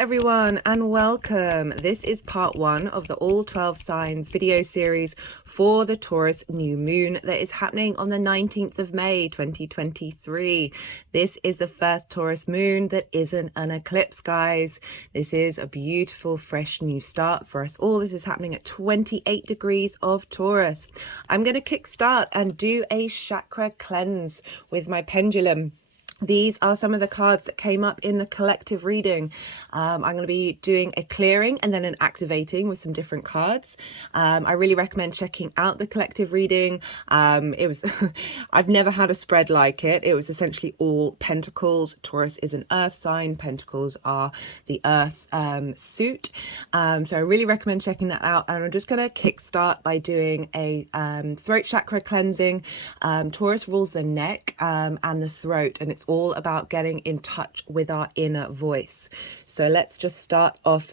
everyone, and welcome. This is part 1 of the All 12 Signs video series for the Taurus New Moon that is happening on the 19th of May 2023. This is the first Taurus moon that isn't an eclipse, guys. This is a beautiful, fresh new start for us all. This is happening at 28 degrees of Taurus. I'm going to kickstart and do a chakra cleanse with my pendulum. These are some of the cards that came up in the collective reading. I'm going to be doing a clearing and then an activating with some different cards. I really recommend checking out the collective reading. I've never had a spread like it. It was essentially all pentacles. Taurus is an earth sign. Pentacles are the earth suit. So I really recommend checking that out. And I'm just going to kickstart by doing a throat chakra cleansing. Taurus rules the neck and the throat, and it's all about getting in touch with our inner voice. So let's just start off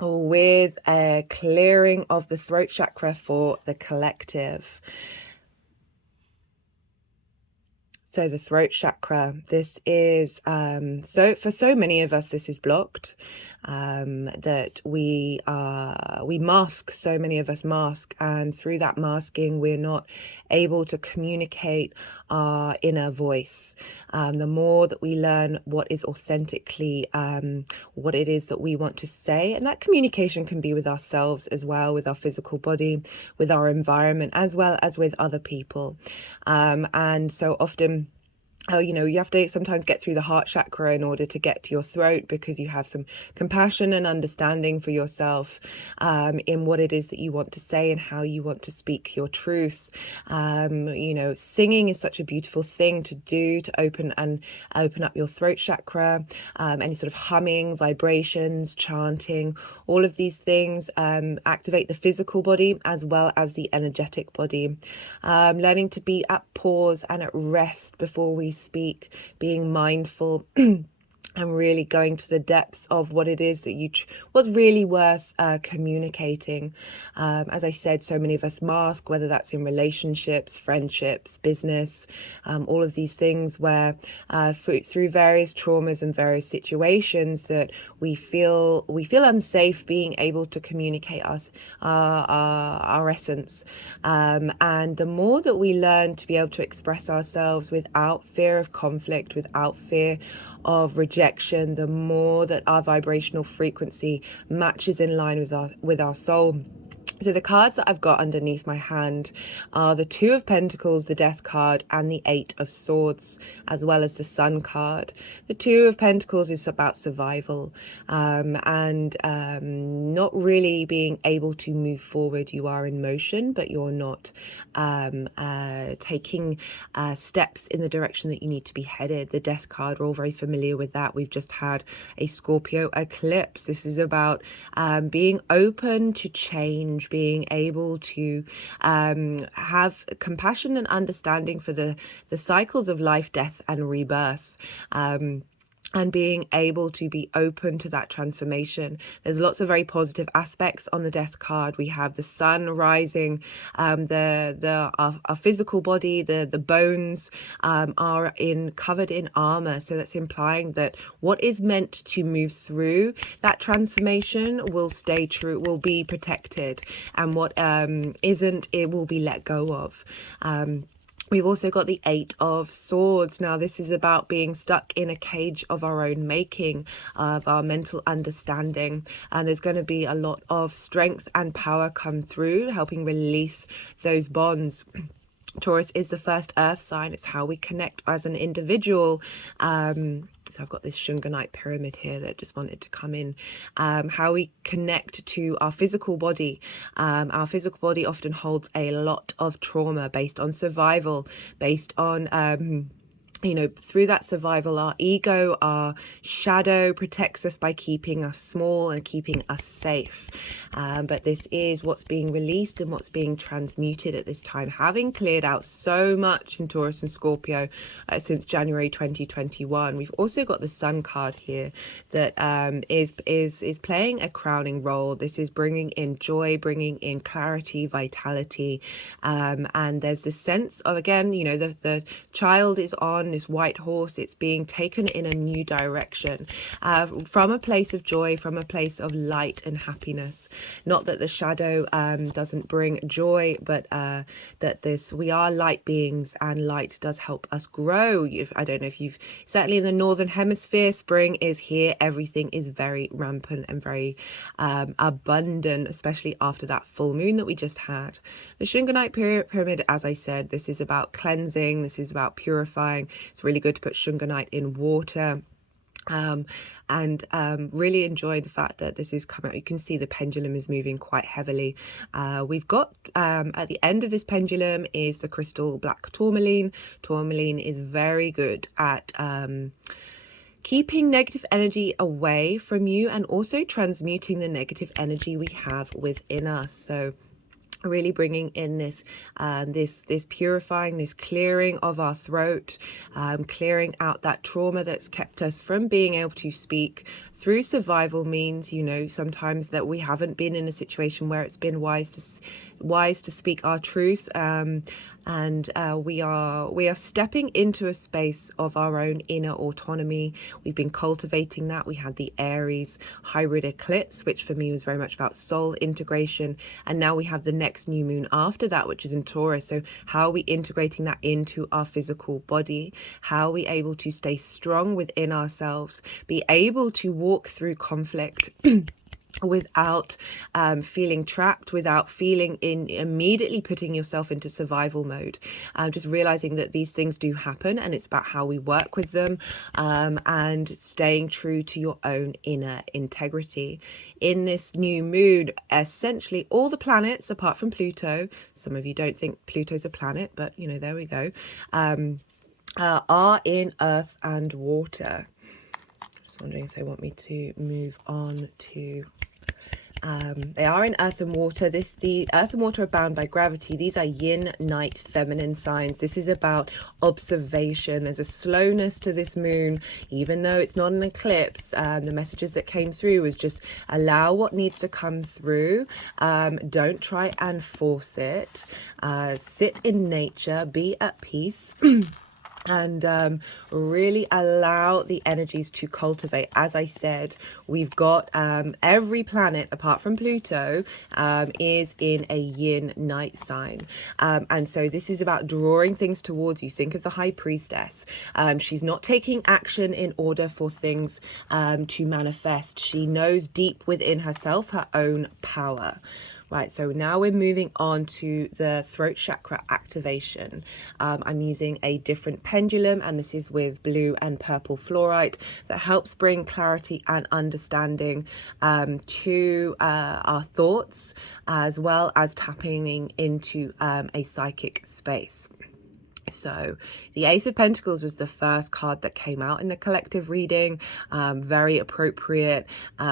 with a clearing of the throat chakra for the collective. So the throat chakra, this is, so for so many of us, this is blocked, that we mask, so many of us mask, and through that masking, we're not able to communicate our inner voice. The more that we learn what is authentically, what it is that we want to say, and that communication can be with ourselves as well, with our physical body, with our environment, as well as with other people. And so often, you have to sometimes get through the heart chakra in order to get to your throat, because you have some compassion and understanding for yourself in what it is that you want to say and how you want to speak your truth. Singing is such a beautiful thing to do, to open up your throat chakra. Any sort of humming, vibrations, chanting, all of these things activate the physical body as well as the energetic body. Learning to be at pause and at rest before we speak, being mindful and really going to the depths of what it is that what's really worth communicating. As I said, so many of us mask, whether that's in relationships, friendships, business, all of these things where through various traumas and various situations that we feel unsafe being able to communicate our essence. And the more that we learn to be able to express ourselves without fear of conflict, without fear of rejection, the more that our vibrational frequency matches in line with our soul. So the cards that I've got underneath my hand are the Two of Pentacles, the Death card, and the Eight of Swords, as well as the Sun card. The Two of Pentacles is about survival and not really being able to move forward. You are in motion, but you're not taking steps in the direction that you need to be headed. The Death card, we're all very familiar with that. We've just had a Scorpio eclipse. This is about being open to change, being able to have compassion and understanding for the cycles of life, death, and rebirth. And being able to be open to that transformation. There's lots of very positive aspects on the Death card. We have the sun rising, our physical body, the bones are covered in armor. So that's implying that what is meant to move through that transformation will stay true, will be protected, and what isn't, it will be let go of. We've also got the Eight of Swords. Now, this is about being stuck in a cage of our own making, of our mental understanding. And there's going to be a lot of strength and power come through, helping release those bonds. Taurus is the first earth sign. It's how we connect as an individual. So I've got this Shunganite pyramid here that just wanted to come in. How we connect to our physical body. Our physical body often holds a lot of trauma based on survival, based on through that survival, our ego, our shadow protects us by keeping us small and keeping us safe. But this is what's being released and what's being transmuted at this time, having cleared out so much in Taurus and Scorpio since January 2021. We've also got the Sun card here that is playing a crowning role. This is bringing in joy, bringing in clarity, vitality, and there's this sense of, again, the child is on this white horse, it's being taken in a new direction, from a place of joy, from a place of light and happiness. Not that the shadow doesn't bring joy, but that we are light beings, and light does help us grow. I don't know if you've, certainly in the northern hemisphere, spring is here. Everything is very rampant and very abundant, especially after that full moon that we just had. The Shunganite pyramid, as I said, this is about cleansing, this is about purifying. It's really good to put Shunganite in water. Really enjoy the fact that this is coming out. You can see the pendulum is moving quite heavily. We've got at the end of this pendulum is the crystal black tourmaline. Tourmaline is very good at keeping negative energy away from you, and also transmuting the negative energy we have within us. So really bringing in this this purifying, this clearing of our throat, clearing out that trauma that's kept us from being able to speak through survival means. You know, sometimes that we haven't been in a situation where it's been wise to speak our truths, and we are stepping into a space of our own inner autonomy. We've been cultivating that. We had the Aries hybrid eclipse, which for me was very much about soul integration, and now we have the next new moon after that, which is in Taurus. So how are we integrating that into our physical body? How are we able to stay strong within ourselves, be able to walk through conflict without feeling trapped, without feeling immediately putting yourself into survival mode? Just realizing that these things do happen, and it's about how we work with them, and staying true to your own inner integrity. In this new moon, essentially all the planets apart from Pluto, some of you don't think Pluto's a planet, but you know, there we go, are in earth and water. Just wondering if they want me to move on to they are in earth and water. The earth and water are bound by gravity. These are yin, night, feminine signs. This is about observation. There's a slowness to this moon, even though it's not an eclipse. The messages that came through was just allow what needs to come through. Don't try and force it. Sit in nature, be at peace. And really allow the energies to cultivate. As I said, we've got every planet apart from Pluto is in a yin night sign, and so this is about drawing things towards you. Think of the high priestess. She's not taking action in order for things to manifest. She knows deep within herself her own power. Right, so now we're moving on to the throat chakra activation. I'm using a different pendulum, and this is with blue and purple fluorite that helps bring clarity and understanding to our thoughts, as well as tapping into a psychic space. So the Ace of Pentacles was the first card that came out in the collective reading, very appropriate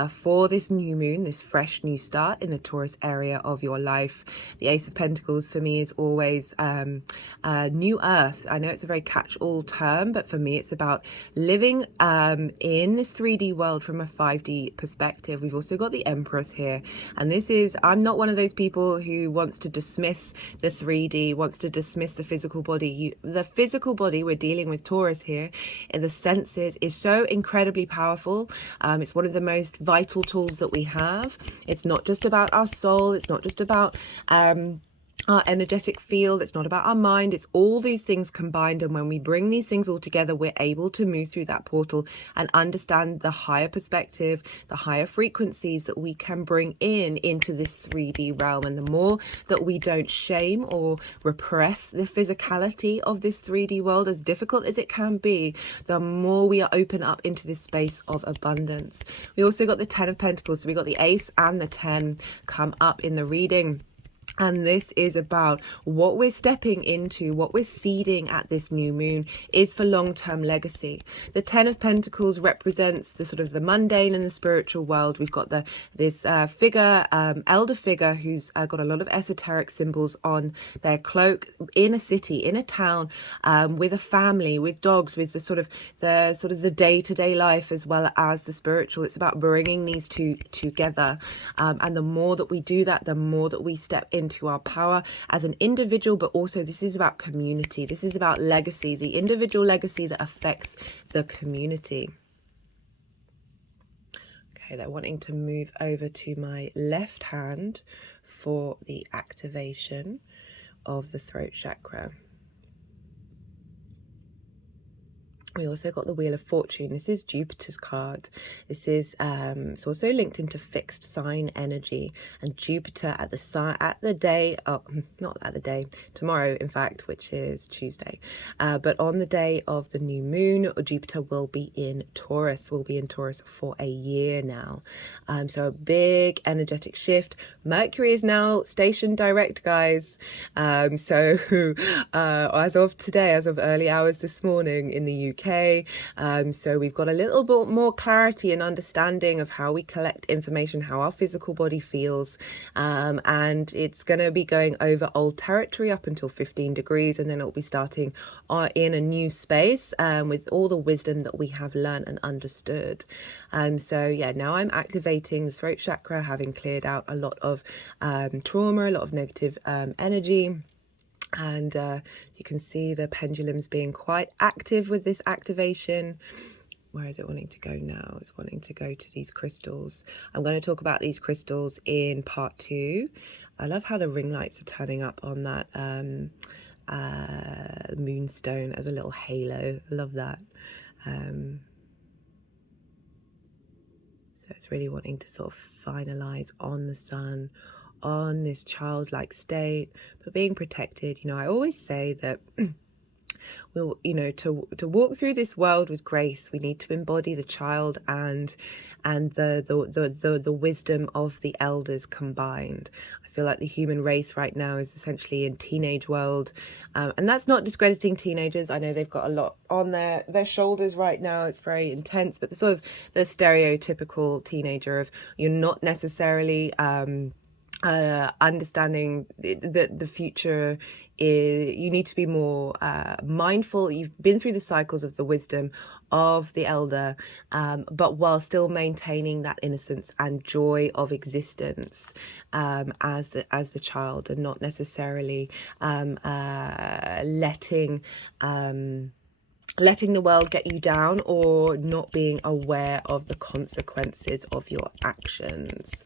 for this new moon, this fresh new start in the Taurus area of your life. The Ace of Pentacles for me is always new earth. I know it's a very catch-all term, but for me it's about living in this 3D world from a 5D perspective. We've also got the Empress here, and this is, I'm not one of those people who wants to dismiss the 3D, wants to dismiss the physical body. The physical body, we're dealing with Taurus here, in the senses, is so incredibly powerful. It's one of the most vital tools that we have. It's not just about our soul. It's not just about our energetic field. It's not about our mind. It's all these things combined, and when we bring these things all together, we're able to move through that portal and understand the higher perspective, the higher frequencies that we can bring into this 3D realm. And the more that we don't shame or repress the physicality of this 3D world, as difficult as it can be, the more we are open up into this space of abundance. We also got the 10 of Pentacles, so we got the Ace and the 10 come up in the reading. And this is about what we're stepping into, what we're seeding at this new moon is for long-term legacy. The 10 of Pentacles represents the sort of the mundane and the spiritual world. We've got this figure, elder figure, who's got a lot of esoteric symbols on their cloak, in a city, in a town, with a family, with dogs, with the sort of the day-to-day life as well as the spiritual. It's about bringing these two together. And the more that we do that, the more that we step into into our power as an individual, but also this is about community. This is about legacy, the individual legacy that affects the community. Okay, they're wanting to move over to my left hand for the activation of the throat chakra. We also got the Wheel of Fortune. This is Jupiter's card. This is it's also linked into fixed sign energy, and Jupiter at the day, not at the day, tomorrow in fact, which is Tuesday, but on the day of the new moon, Jupiter will be in Taurus. Will be in Taurus for a year now. So a big energetic shift. Mercury is now stationed direct, guys. So as of today, as of early hours this morning in the UK. So we've got a little bit more clarity and understanding of how we collect information, how our physical body feels, and it's going to be going over old territory up until 15 degrees, and then it'll be starting in a new space with all the wisdom that we have learned and understood. So yeah, now I'm activating the throat chakra, having cleared out a lot of trauma, a lot of negative energy. And you can see the pendulums being quite active with this activation. Where is it wanting to go now? It's wanting to go to these crystals. I'm going to talk about these crystals in part 2. I love how the ring lights are turning up on that moonstone as a little halo. I love that. So it's really wanting to sort of finalize on the sun, on this childlike state, but being protected. You know, I always say that we'll, you know, to walk through this world with grace, we need to embody the child and the wisdom of the elders combined. I feel like the human race right now is essentially in teenage world, and that's not discrediting teenagers. I know they've got a lot on their shoulders right now. It's very intense, but the sort of the stereotypical teenager of you're not necessarily understanding that the future is, you need to be more mindful. You've been through the cycles of the wisdom of the elder, but while still maintaining that innocence and joy of existence as the child, and not necessarily letting the world get you down, or not being aware of the consequences of your actions.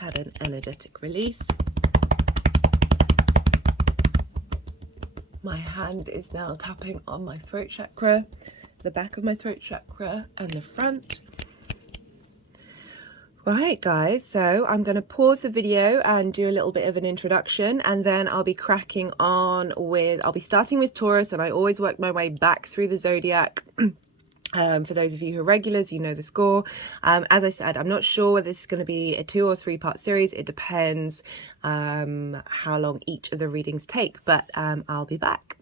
Had an energetic release. My hand is now tapping on my throat chakra, the back of my throat chakra and the front. Right guys, so I'm going to pause the video and do a little bit of an introduction, and then I'll be cracking on with, I'll be starting with Taurus, and I always work my way back through the zodiac. For those of you who are regulars, you know the score. As I said, I'm not sure whether this is going to be a 2 or 3 part series. It depends how long each of the readings take, but I'll be back.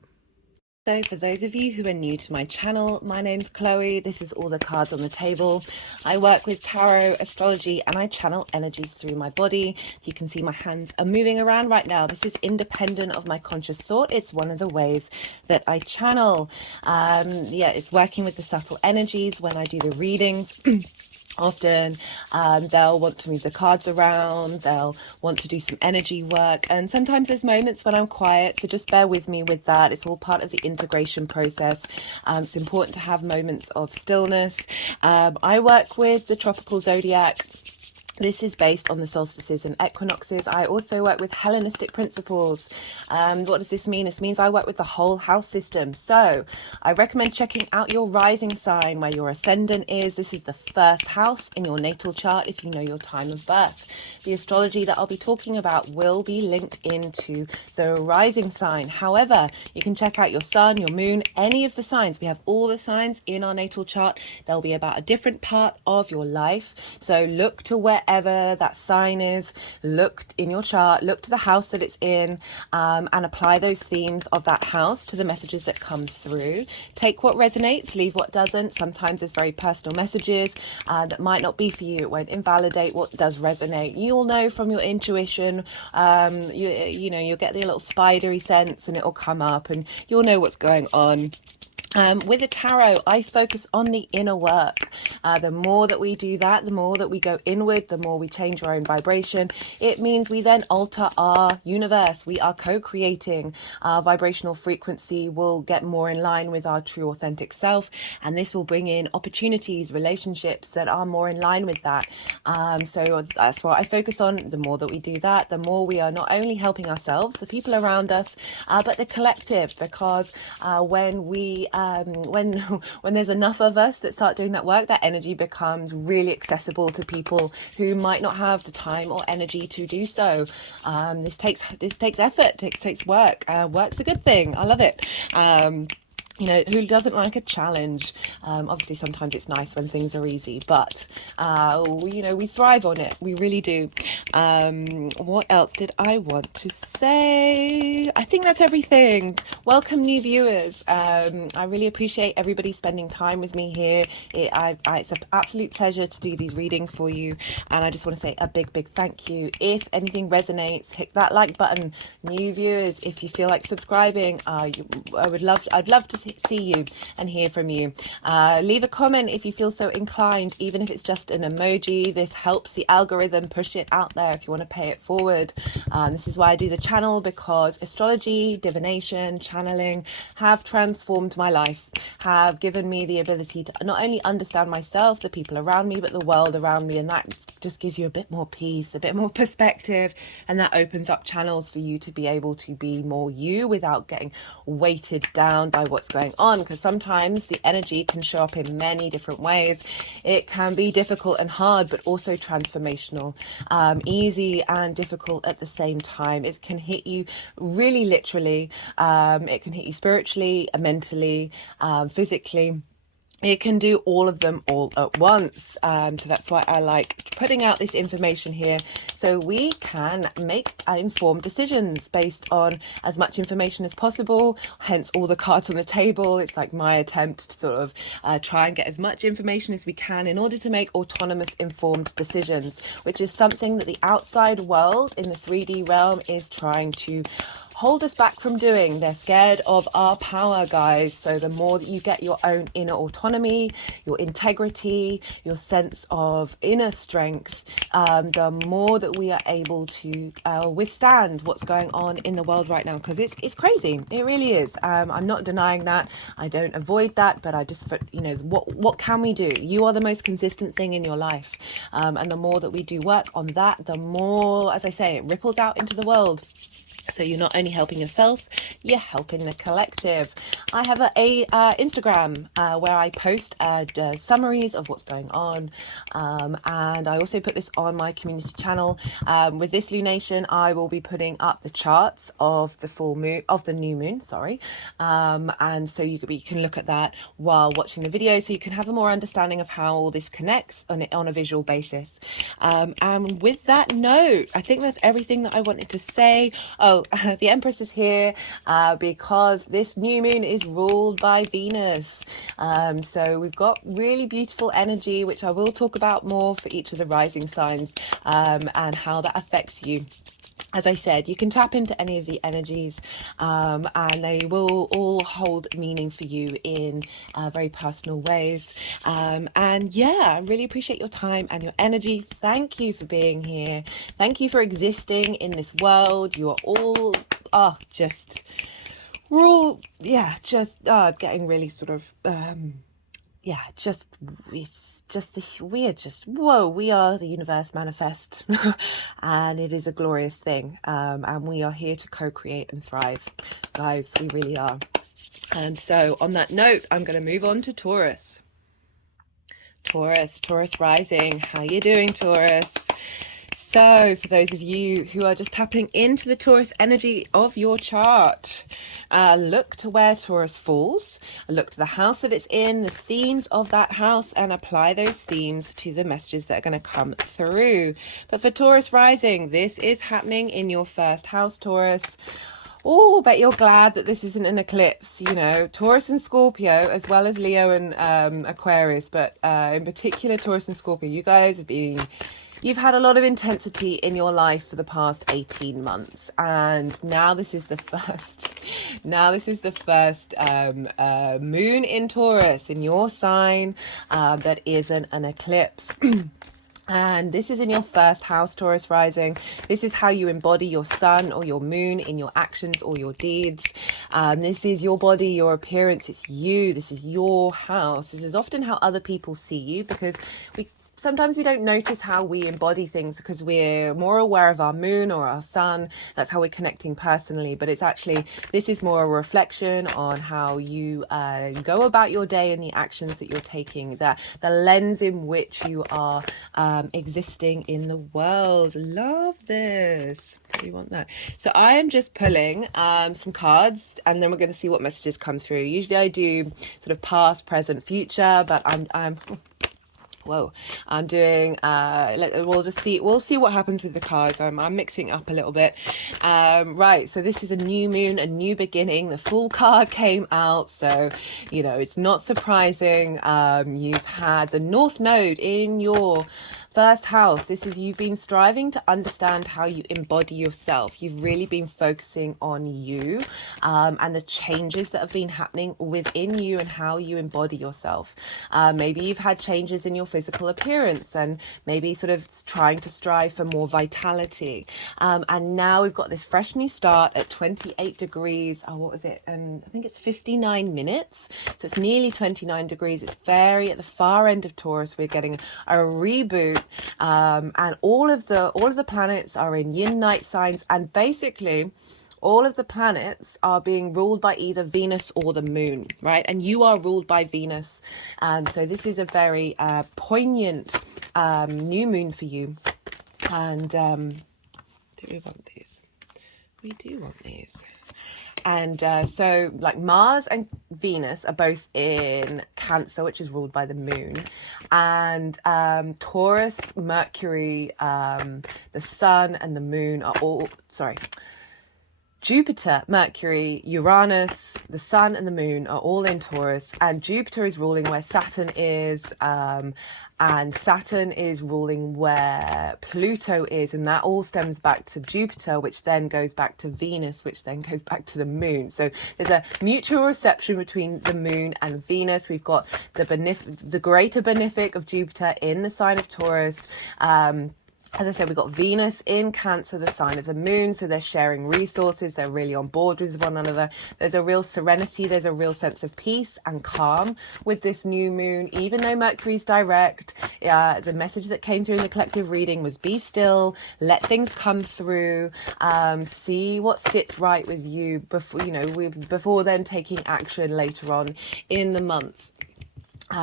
So for those of you who are new to my channel, my name's Chloe. This is all the cards on the table. I work with tarot, astrology, and I channel energies through my body. You can see my hands are moving around right now. This is independent of my conscious thought. It's one of the ways that I channel. Yeah, it's working with the subtle energies when I do the readings. Often they'll want to move the cards around, they'll want to do some energy work, and sometimes there's moments when I'm quiet, so just bear with me with that. It's all part of the integration process. It's important to have moments of stillness. I work with the tropical zodiac. This is based on the solstices and equinoxes. I also work with Hellenistic principles. What does this mean? This means I work with the whole house system. So I recommend checking out your rising sign, where your ascendant is. This is the first house in your natal chart if you know your time of birth. The astrology that I'll be talking about will be linked into the rising sign. However, you can check out your sun, your moon, any of the signs. We have all the signs in our natal chart. They'll be about a different part of your life. So look to where wherever that sign is, look in your chart, look to the house that it's in, and apply those themes of that house to the messages that come through. Take what resonates, leave what doesn't. Sometimes there's very personal messages that might not be for you. It won't invalidate what does resonate. You'll know from your intuition, you know, you'll get the little spidery sense and it'll come up and you'll know what's going on. With the tarot, I focus on the inner work. The more that we do that, the more that we go inward, the more we change our own vibration. It means we then alter our universe. We are co-creating. Our vibrational frequency will get more in line with our true authentic self, and this will bring in opportunities, relationships that are more in line with that. So that's what I focus on. The more that we do that, the more we are not only helping ourselves, the people around us, but the collective, because when there's enough of us that start doing that work, that energy becomes really accessible to people who might not have the time or energy to do so. This takes effort, takes work. Work's a good thing. I love it. You know, who doesn't like a challenge? Obviously, sometimes it's nice when things are easy, but, you know, we thrive on it. We really do. What else did I want to say? I think that's everything. Welcome, new viewers. I really appreciate everybody spending time with me here. It's an absolute pleasure to do these readings for you. And I just want to say a big, big thank you. If anything resonates, hit that like button. New viewers, if you feel like subscribing, I'd love to see you and hear from you. Leave a comment if you feel so inclined, even if it's just an emoji. This helps the algorithm push it out there if you want to pay it forward. This is why I do the channel, because astrology, divination, channeling have transformed my life, have given me the ability to not only understand myself, the people around me, but the world around me, and that just gives you a bit more peace, a bit more perspective, and that opens up channels for you to be able to be more you without getting weighted down by what's going on, because sometimes the energy can show up in many different ways. It can be difficult and hard, but also transformational, easy and difficult at the same time. It can hit you really literally, it can hit you spiritually, mentally, physically. It can do all of them all at once. So that's why I like putting out this information here, so we can make informed decisions based on as much information as possible, hence all the cards on the table. It's like my attempt to sort of try and get as much information as we can in order to make autonomous, informed decisions, which is something that the outside world in the 3D realm is trying to hold us back from doing. They're scared of our power, guys. So the more that you get your own inner autonomy, your integrity, your sense of inner strength, the more that we are able to withstand what's going on in the world right now, because it's crazy. It really is. I'm not denying that. I don't avoid that, but I just, you know, what can we do? You are the most consistent thing in your life, and the more that we do work on that, the more, as I say, it ripples out into the world. So you're not only helping yourself, you're helping the collective. I have a Instagram where I post summaries of what's going on, and I also put this on my community channel. With this lunation, I will be putting up the charts of the full moon, of the new moon, sorry, and so you can look at that while watching the video, so you can have a more understanding of how all this connects on a visual basis. And with that note, I think that's everything that I wanted to say. Oh, the Empress is here because this new moon is ruled by Venus. So we've got really beautiful energy, which I will talk about more for each of the rising signs, and how that affects you. As I said, you can tap into any of the energies, and they will all hold meaning for you in very personal ways. And yeah, I really appreciate your time and your energy. Thank you for being here. Thank you for existing in this world. You are all, we're all, getting really sort of, we are the universe manifest, and it is a glorious thing, and we are here to co-create and thrive, guys. We really are. And so on that note, I'm going to move on to Taurus rising. How you doing, Taurus? So for those of you who are just tapping into the Taurus energy of your chart, look to where Taurus falls, look to the house that it's in, the themes of that house, and apply those themes to the messages that are going to come through. But for Taurus rising, this is happening in your first house, Taurus. Oh, bet you're glad that this isn't an eclipse. You know, Taurus and Scorpio, as well as Leo and Aquarius, but in particular Taurus and Scorpio, you guys have been, you've had a lot of intensity in your life for the past 18 months, and now this is the first moon in Taurus in your sign that isn't an eclipse. And this is in your first house, Taurus rising. This is how you embody your sun or your moon in your actions or your deeds. This is your body, your appearance. It's you. This is your house. This is often how other people see you, because sometimes we don't notice how we embody things because we're more aware of our moon or our sun. That's how we're connecting personally. But it's actually, this is more a reflection on how you go about your day and the actions that you're taking, the lens in which you are existing in the world. Love this. Do you want that? So I am just pulling some cards, and then we're going to see what messages come through. Usually I do sort of past, present, future, but I'm doing we'll see what happens with the cards. I'm mixing up a little bit. Right, so this is a new moon, a new beginning. The Fool card came out, so you know it's not surprising. You've had the North Node in your first house. This is, you've been striving to understand how you embody yourself. You've really been focusing on you and the changes that have been happening within you and how you embody yourself. Maybe you've had changes in your physical appearance and maybe sort of trying to strive for more vitality. And now we've got this fresh new start at 28 degrees. Oh, what was it? I think it's 59 minutes. So it's nearly 29 degrees. It's very at the far end of Taurus. We're getting a reboot. And all of the planets are in yin night signs, and basically all of the planets are being ruled by either Venus or the moon, right? And you are ruled by Venus. So this is a very poignant new moon for you. And do we want these? We do want these. And so like Mars and Venus are both in Cancer, which is ruled by the moon. And Taurus, Mercury, the sun and the moon are all, Jupiter, Mercury, Uranus, the sun and the moon are all in Taurus, and Jupiter is ruling where Saturn is, and Saturn is ruling where Pluto is, and that all stems back to Jupiter, which then goes back to Venus, which then goes back to the moon. So there's a mutual reception between the moon and Venus. We've got the greater benefic of Jupiter in the sign of Taurus. As I said, we've got Venus in Cancer, the sign of the moon, so they're sharing resources, they're really on board with one another. There's a real serenity, there's a real sense of peace and calm with this new moon. Even though Mercury's direct, the message that came through in the collective reading was be still, let things come through, see what sits right with you before then taking action later on in the month.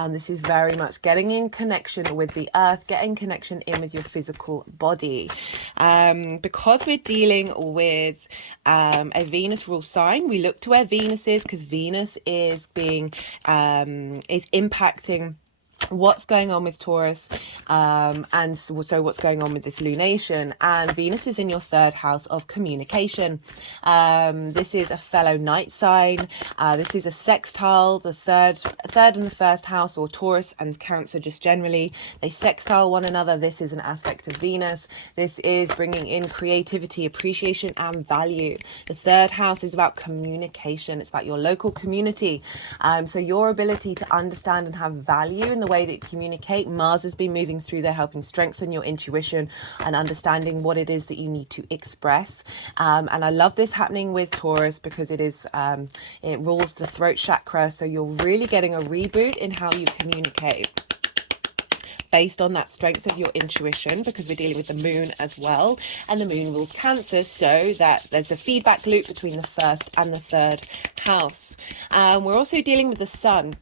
This is very much getting in connection with the earth, getting connection in with your physical body. Because we're dealing with a Venus rule sign, we look to where Venus is, because Venus is impacting what's going on with Taurus, and so what's going on with this lunation. And Venus is in your third house of communication. This is a fellow night sign. This is a sextile, the third and the first house, or Taurus and Cancer just generally, they sextile one another. This is an aspect of Venus. This is bringing in creativity, appreciation and value. The third house is about communication. It's about your local community. So your ability to understand and have value in the way that you communicate. Mars has been moving through there, helping strengthen your intuition and understanding what it is that you need to express. And I love this happening with Taurus because it rules the throat chakra. So you're really getting a reboot in how you communicate based on that strength of your intuition, because we're dealing with the moon as well, and the moon rules Cancer, so that there's a feedback loop between the first and the third house. We're also dealing with the sun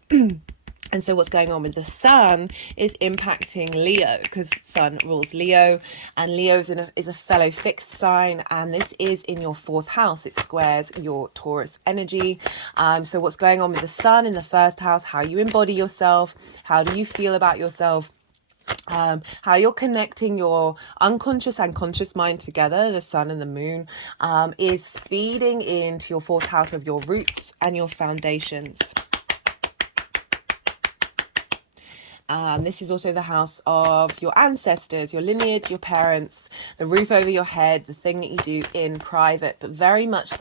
And so what's going on with the sun is impacting Leo, because sun rules Leo, and Leo is a fellow fixed sign, and this is in your 4th house. It squares your Taurus energy. So what's going on with the sun in the 1st house, how you embody yourself, how do you feel about yourself, how you're connecting your unconscious and conscious mind together, the sun and the moon, is feeding into your 4th house of your roots and your foundations. This is also the house of your ancestors, your lineage, your parents, the roof over your head, the thing that you do in private, but very much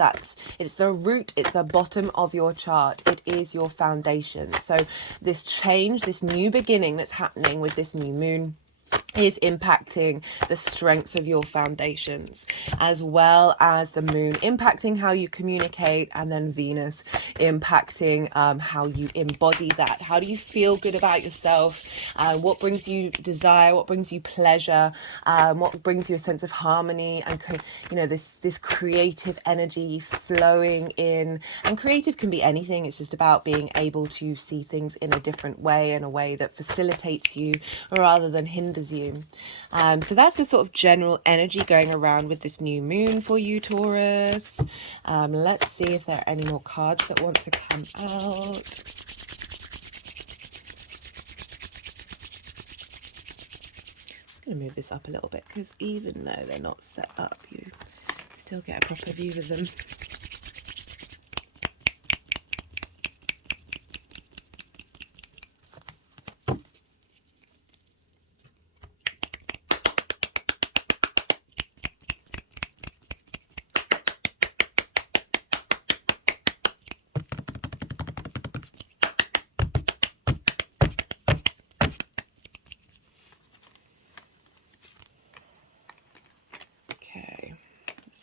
it's the root, it's the bottom of your chart. It is your foundation. So this change, this new beginning that's happening with this new moon is impacting the strength of your foundations, as well as the moon impacting how you communicate, and then Venus impacting how you embody that. How do you feel good about yourself? What brings you desire? What brings you pleasure? What brings you a sense of harmony and this creative energy flowing in? And creative can be anything. It's just about being able to see things in a different way, in a way that facilitates you rather than hinders you. So that's the sort of general energy going around with this new moon for you, Taurus. Let's see if there are any more cards that want to come out. I'm going to move this up a little bit, because even though they're not set up, you still get a proper view of them.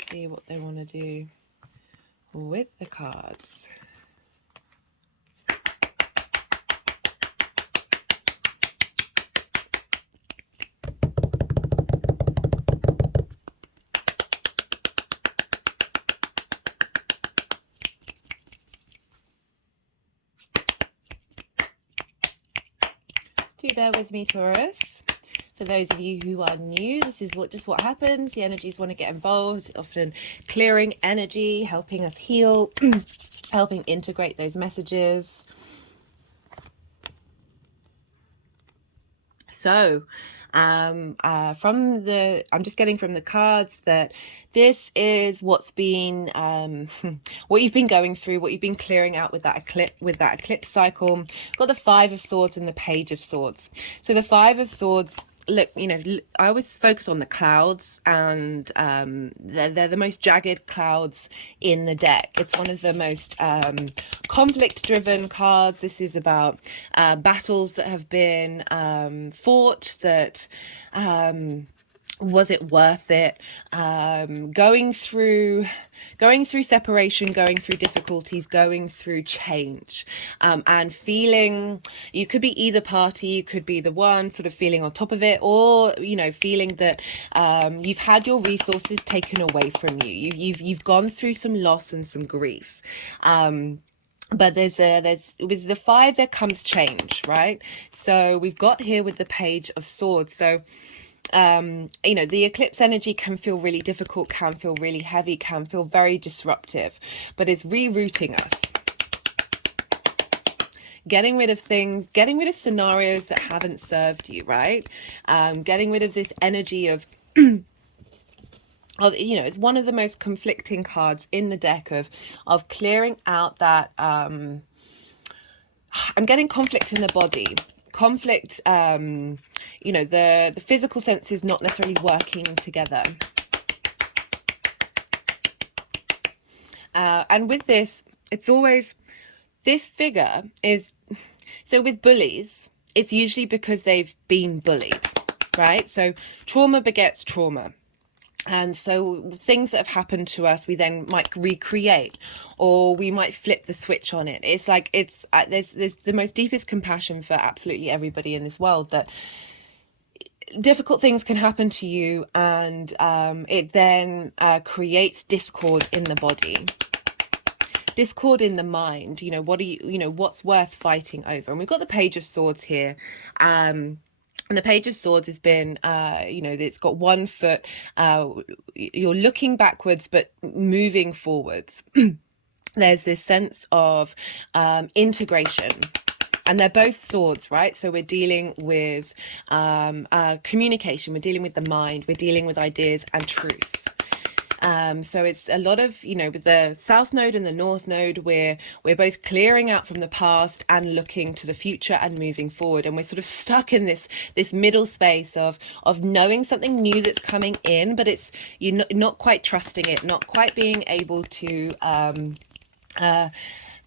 See what they want to do with the cards. Do bear with me, Taurus. For those of you who are new, this is what happens. The energies want to get involved, often clearing energy, helping us heal, helping integrate those messages. So I'm just getting from the cards that this is what's been what you've been going through, what you've been clearing out with that eclipse cycle. Got the 5 of Swords and the Page of Swords. So the 5 of Swords, look, I always focus on the clouds, and they're the most jagged clouds in the deck. It's one of the most conflict-driven cards. This is about battles that have been fought, that was it worth it? Going through separation, going through difficulties, going through change, and feeling, you could be either party, you could be the one sort of feeling on top of it, or feeling that you've had your resources taken away from you. You've gone through some loss and some grief. But there's with the 5 there comes change, right? So we've got here with the Page of Swords. So the eclipse energy can feel really difficult, can feel really heavy, can feel very disruptive, but it's rerouting us, getting rid of things, getting rid of scenarios that haven't served you, right? Getting rid of this energy of it's one of the most conflicting cards in the deck of clearing out that I'm getting conflict in the body. Conflict, the physical senses not necessarily working together. And with this, it's always, this figure is, so with bullies, it's usually because they've been bullied, right? So trauma begets trauma. And so things that have happened to us, we then might recreate, or we might flip the switch on it. It's like, there's the most deepest compassion for absolutely everybody in this world, that difficult things can happen to you, and it then creates discord in the body. discord in the mind. You know, what are you, what's worth fighting over? And we've got the Page of Swords here. And the Page of Swords has been, it's got 1 foot, you're looking backwards, but moving forwards. There's this sense of integration. And they're both swords, right? So we're dealing with communication, we're dealing with the mind, we're dealing with ideas and truth. So it's a lot of, with the South Node and the North Node, we're both clearing out from the past and looking to the future and moving forward. And we're sort of stuck in this middle space of knowing something new that's coming in, but you're not quite trusting it, not quite being able to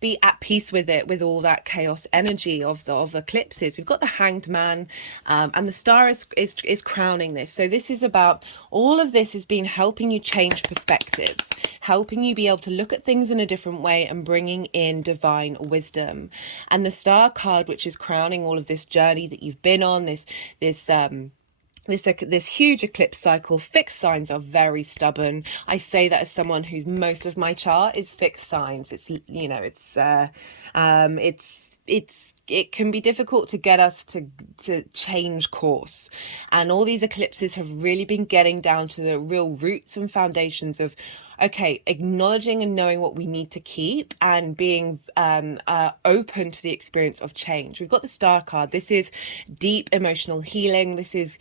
be at peace with it, with all that chaos energy of eclipses. We've got the Hanged Man, and the star is crowning this. So this is about, all of this has been helping you change perspectives, helping you be able to look at things in a different way and bringing in divine wisdom. And the Star card, which is crowning all of this journey that you've been on, this huge eclipse cycle. Fixed signs are very stubborn. I say that as someone whose most of my chart is fixed signs. It can be difficult to get us to change course, and all these eclipses have really been getting down to the real roots and foundations of, okay, acknowledging and knowing what we need to keep, and being open to the experience of change. We've got the Star card. This is deep emotional healing. This is,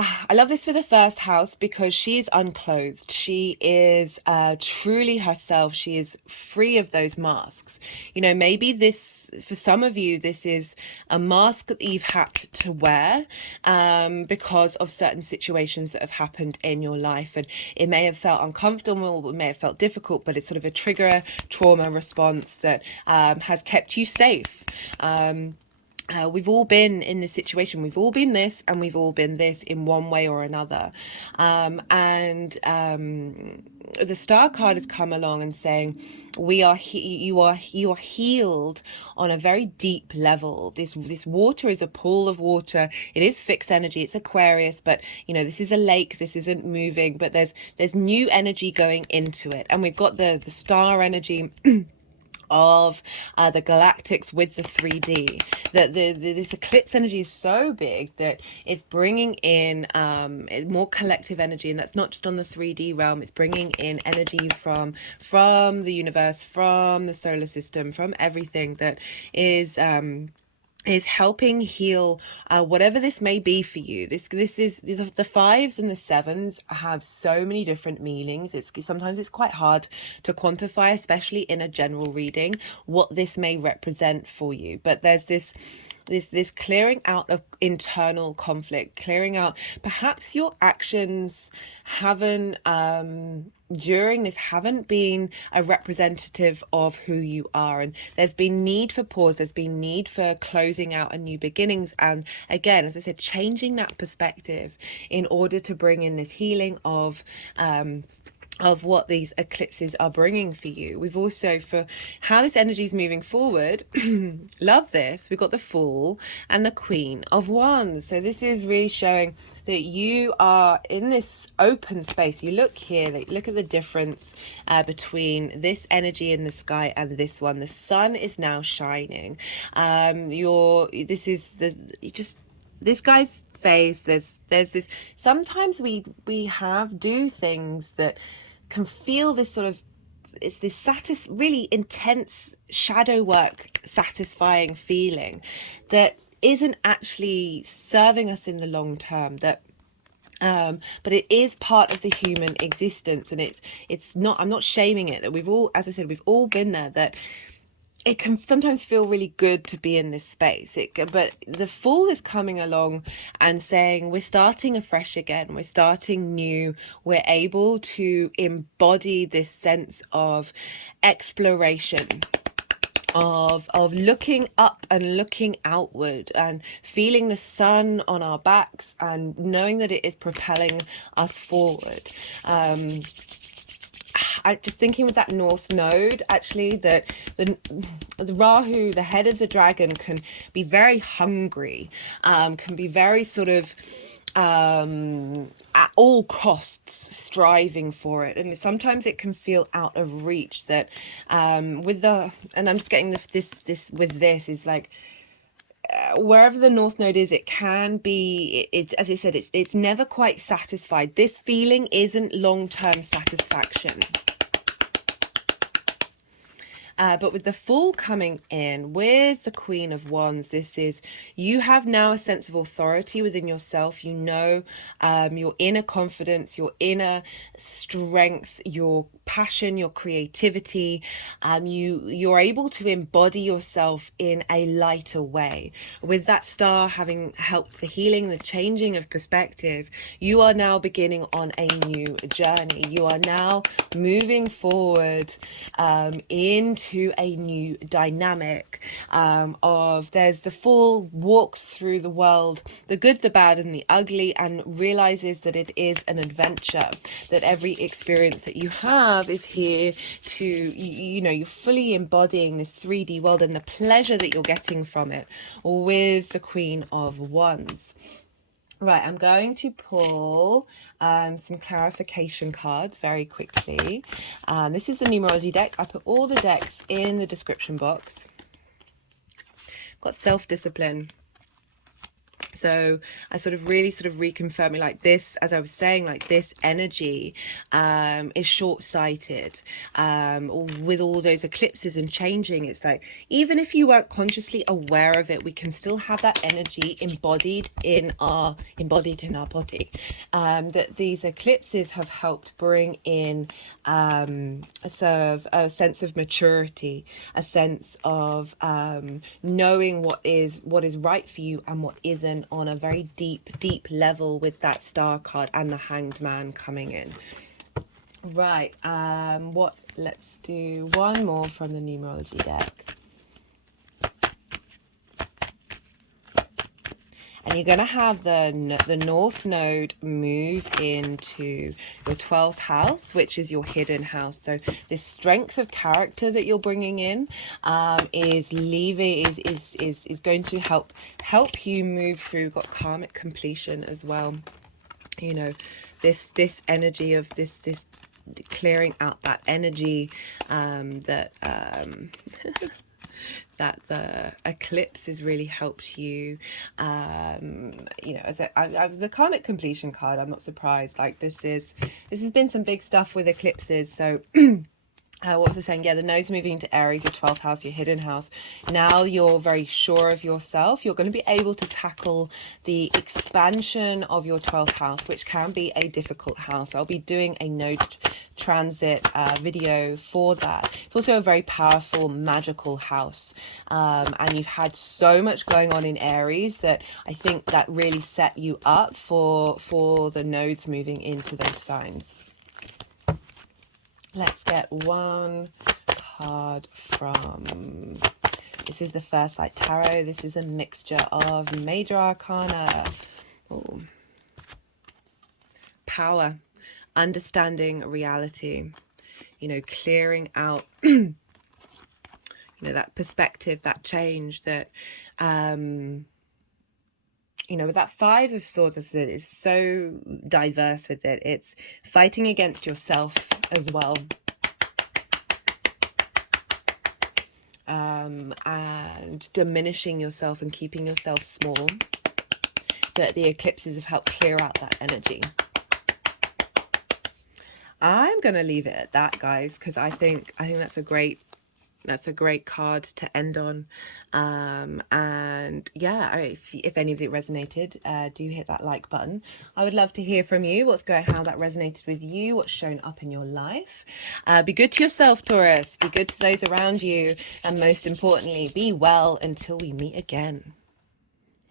I love this for the first house because she is unclothed. She is truly herself. She is free of those masks. Maybe this, for some of you, this is a mask that you've had to wear because of certain situations that have happened in your life. And it may have felt uncomfortable, it may have felt difficult, but it's sort of a trigger trauma response that has kept you safe. We've all been in this situation. We've all been this, and we've all been this in one way or another. The Star card has come along and saying, you are healed on a very deep level. This water is a pool of water. It is fixed energy. It's Aquarius, but this is a lake. This isn't moving, but there's new energy going into it. And we've got the star energy of the galactics with the 3D. That this eclipse energy is so big that it's bringing in more collective energy, and that's not just on the 3D realm. It's bringing in energy from the universe, from the solar system, from everything that is helping heal whatever this may be for you. This is the 5s and the 7s have so many different meanings. Sometimes it's quite hard to quantify, especially in a general reading, what this may represent for you. But there's this clearing out of internal conflict, clearing out perhaps your actions haven't during this haven't been a representative of who you are, and there's been need for pause, there's been need for closing out and new beginnings, and again, as I said, changing that perspective in order to bring in this healing of what these eclipses are bringing for you. We've also, for how this energy is moving forward, love this, we've got the Fool and the Queen of Wands. So this is really showing that you are in this open space. You look here, look at the difference between this energy in the sky and this one. The sun is now shining. This guy's face, there's this, sometimes we do things that can feel this sort of, it's this really intense shadow work, satisfying feeling that isn't actually serving us in the long term, that but it is part of the human existence, and it's not, I'm not shaming it, that we've all, as I said, we've all been there, that it can sometimes feel really good to be in this space. But the Fool is coming along and saying, we're starting afresh again. We're starting new. We're able to embody this sense of exploration, of looking up and looking outward and feeling the sun on our backs and knowing that it is propelling us forward. Just thinking with that North Node, actually, that the Rahu, the head of the dragon, can be very hungry, can be very sort of at all costs striving for it, and sometimes it can feel out of reach. That with the, and I'm just getting this with this is like, wherever the North Node is, it can be, it as I said, it's never quite satisfied. This feeling isn't long-term satisfaction. But with the full coming in, with the Queen of Wands, this is, you have now a sense of authority within yourself. You know, your inner confidence, your inner strength, your passion, your creativity. You're able to embody yourself in a lighter way. With that star having helped the healing, the changing of perspective, you are now beginning on a new journey. You are now moving forward into a new dynamic of, there's the Fool walks through the world, the good, the bad, and the ugly, and realizes that it is an adventure, that every experience that you have is here to, you know, you're fully embodying this 3D world and the pleasure that you're getting from it with the Queen of Wands. Right, I'm going to pull some clarification cards very quickly. This is the numerology deck. I put all the decks in the description box. Got self-discipline. So I sort of really reconfirming, like this, as I was saying, like this energy is short-sighted. With all those eclipses and changing, it's like, even if you weren't consciously aware of it, we can still have that energy embodied in our body. That these eclipses have helped bring in a sense of maturity, a sense of knowing what is right for you and what isn't, on a very deep level, with that star card and the Hanged Man coming in. Right, let's do one more from the numerology deck. And you're going to have the North Node move into your 12th house, which is your hidden house. So this strength of character that you're bringing in is going to help you move through. Got karmic completion as well. You know, this energy of this clearing out that energy that the eclipse has really helped you. You know, as the karmic completion card, I'm not surprised. Like this has been some big stuff with eclipses. So what was I saying? Yeah, the node's moving to Aries, your 12th house, your hidden house. Now you're very sure of yourself. You're going to be able to tackle the expansion of your 12th house, which can be a difficult house. I'll be doing a node transit video for that. It's also a very powerful, magical house. And you've had so much going on in Aries that I think that really set you up for the nodes moving into those signs. Let's get one card from, this is the First Light Tarot. This is a mixture of major arcana. Ooh. Power, understanding reality, you know, clearing out, you know, that perspective, that change that, you know, with that Five of Swords, as I said, is so diverse with it. It's fighting against yourself as well. And diminishing yourself and keeping yourself small. That the eclipses have helped clear out that energy. I'm going to leave it at that, guys, because I think that's a great card to end on. And yeah, if any of it resonated, do hit that like button. I would love to hear from you, how that resonated with you, what's shown up in your life. Be good to yourself, Taurus. Be good to those around you, and most importantly, be well until we meet again.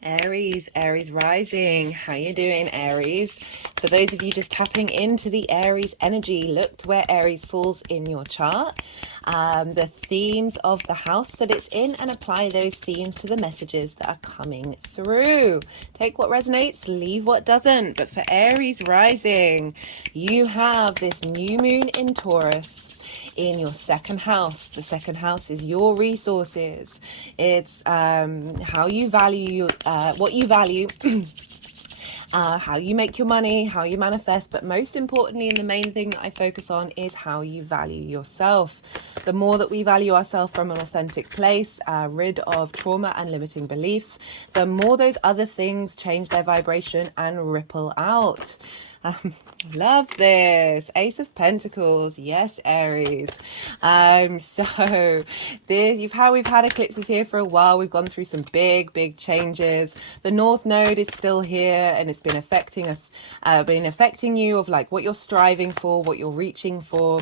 Aries rising. How you doing, Aries? For those of you just tapping into the Aries energy, look to where Aries falls in your chart, the themes of the house that it's in, and apply those themes to the messages that are coming through. Take what resonates, leave what doesn't. But for Aries rising, you have this new moon in Taurus in your second house. The second house is your resources. It's how you value what you value how you make your money, how you manifest, but most importantly, and the main thing that I focus on, is how you value yourself. The more that we value ourselves from an authentic place, rid of trauma and limiting beliefs, the more those other things change their vibration and ripple out. Love this. Ace of Pentacles. Yes, Aries. So this, we've had eclipses here for a while. We've gone through some big changes. The North Node is still here, and it's been affecting us, been affecting you, of like what you're striving for, what you're reaching for.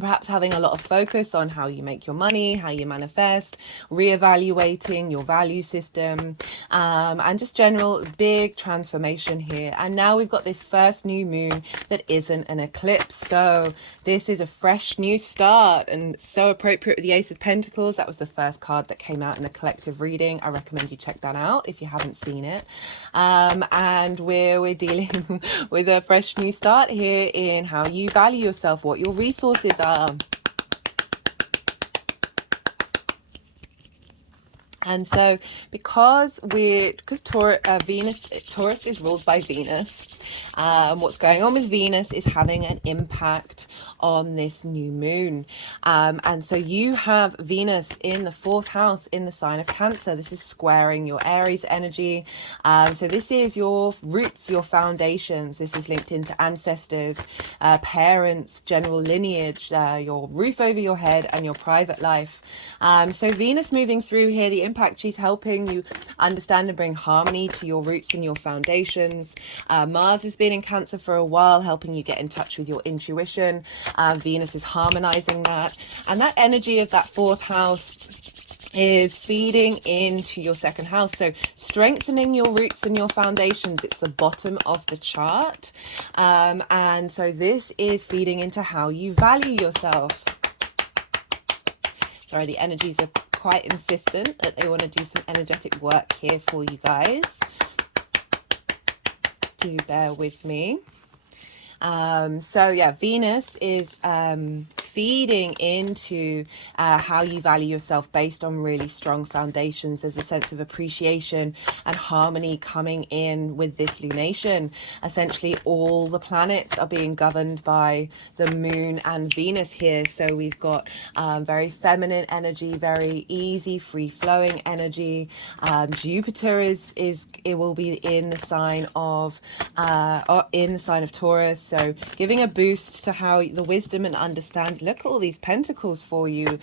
Perhaps having a lot of focus on how you make your money, how you manifest, reevaluating your value system, and just general big transformation here. And now we've got this first new moon that isn't an eclipse. So this is a fresh new start, and so appropriate with the Ace of Pentacles. That was the first card that came out in the collective reading. I recommend you check that out if you haven't seen it. And we're dealing with a fresh new start here in how you value yourself, what your resources are. And so because Taurus is ruled by Venus, what's going on with Venus is having an impact on this new moon. And so you have Venus in the 4th house in the sign of Cancer. This is squaring your Aries energy. So this is your roots, your foundations. This is linked into ancestors, parents, general lineage, your roof over your head, and your private life. So Venus moving through here, the impact, she's helping you understand and bring harmony to your roots and your foundations. Mars has been in Cancer for a while, helping you get in touch with your intuition. Venus is harmonizing that, and that energy of that 4th house is feeding into your 2nd house, so strengthening your roots and your foundations. It's the bottom of the chart, and so this is feeding into how you value yourself. Sorry, the energies are quite insistent that they want to do some energetic work here for you guys. Do bear with me. So yeah, Venus is feeding into how you value yourself based on really strong foundations. There's a sense of appreciation and harmony coming in with this lunation. Essentially, all the planets are being governed by the moon and Venus here. So we've got very feminine energy, very easy, free-flowing energy. Jupiter it will be in the sign of Taurus. So giving a boost to how the wisdom and understand. Look at all these pentacles for you.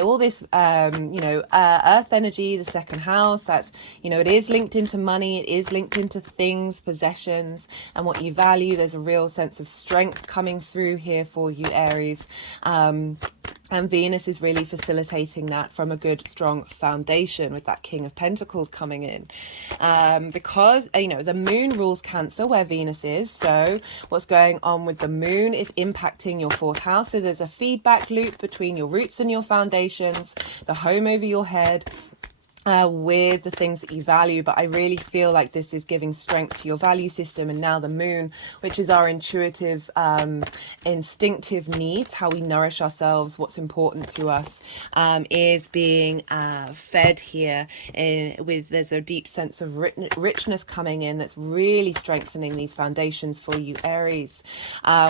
All this, earth energy, the 2nd house. That's, it is linked into money. It is linked into things, possessions, and what you value. There's a real sense of strength coming through here for you, Aries. And Venus is really facilitating that from a good, strong foundation with that King of Pentacles coming in. Because, the moon rules Cancer where Venus is. So what's going on with the moon is impacting your 4th house. So there's a feedback loop between your roots and your foundations, the home over your head, with the things that you value. But I really feel like this is giving strength to your value system. And now the moon, which is our intuitive, instinctive needs, how we nourish ourselves, what's important to us, is being fed here there's a deep sense of richness coming in that's really strengthening these foundations for you, Aries.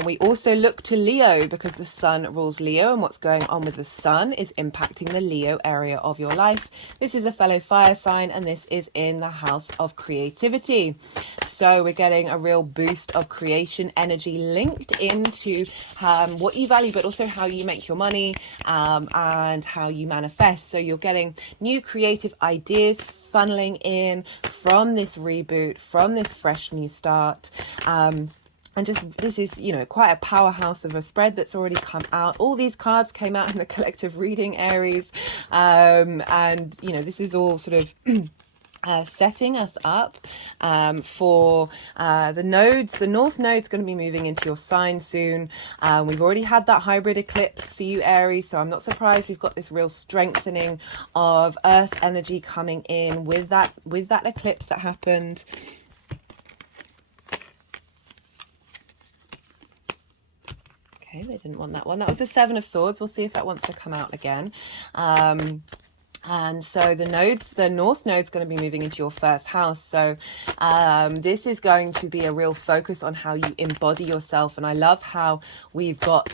We also look to Leo because the sun rules Leo, and what's going on with the sun is impacting the Leo area of your life. This is a fellow fire sign, and this is in the house of creativity. So we're getting a real boost of creation energy linked into what you value, but also how you make your money, and how you manifest. So you're getting new creative ideas funneling in from this reboot, from this fresh new start. And just, this is, quite a powerhouse of a spread that's already come out. All these cards came out in the collective reading, Aries. And, this is all sort of setting us up for the nodes. The North Node's going to be moving into your sign soon. We've already had that hybrid eclipse for you, Aries, so I'm not surprised we've got this real strengthening of earth energy coming in with that eclipse that happened. Okay, they didn't want that one. That was the 7 of Swords. We'll see if that wants to come out again. And so the North node's going to be moving into your first house. So this is going to be a real focus on how you embody yourself. And I love how we've got,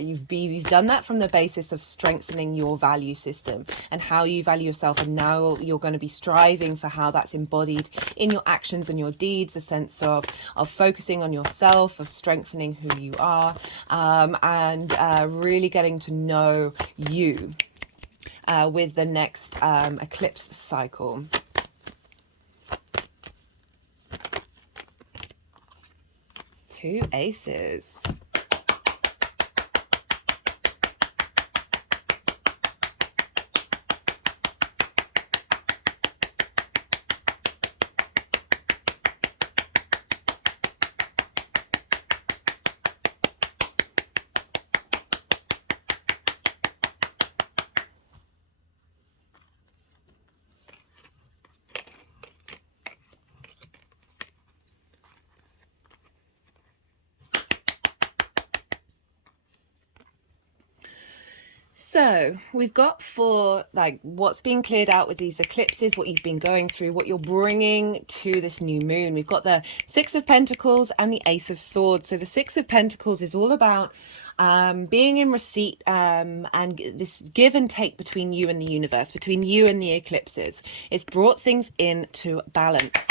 you've done that from the basis of strengthening your value system and how you value yourself. And now you're going to be striving for how that's embodied in your actions and your deeds, a sense of focusing on yourself, of strengthening who you are, and really getting to know you. With the next eclipse cycle. Two aces. So we've got for like what's being cleared out with these eclipses, what you've been going through, what you're bringing to this new moon. We've got the Six of Pentacles and the Ace of Swords. So the Six of Pentacles is all about being in receipt and this give and take between you and the universe, between you and the eclipses. It's brought things into balance.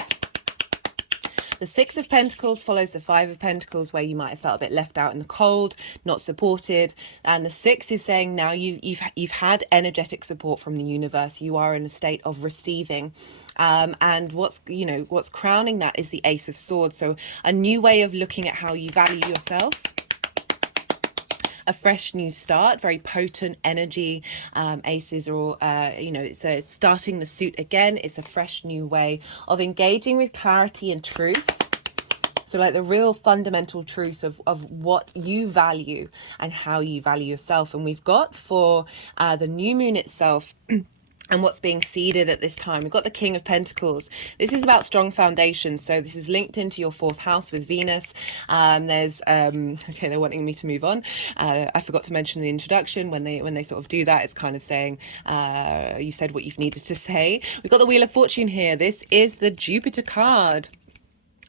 The Six of Pentacles follows the Five of Pentacles, where you might have felt a bit left out in the cold, not supported. And the Six is saying now you've had energetic support from the universe. You are in a state of receiving. And what's crowning that is the Ace of Swords. So a new way of looking at how you value yourself. A fresh new start, very potent energy. Aces are all, it's starting the suit again. It's a fresh new way of engaging with clarity and truth. So like the real fundamental truths of what you value and how you value yourself. And we've got for the new moon itself, and what's being seeded at this time. We've got the King of Pentacles. This is about strong foundations. So this is linked into your fourth house with Venus. There's okay, they're wanting me to move on. I forgot to mention in the introduction, when they sort of do that, it's kind of saying you said what you've needed to say. We've got the Wheel of Fortune here. This is the Jupiter card.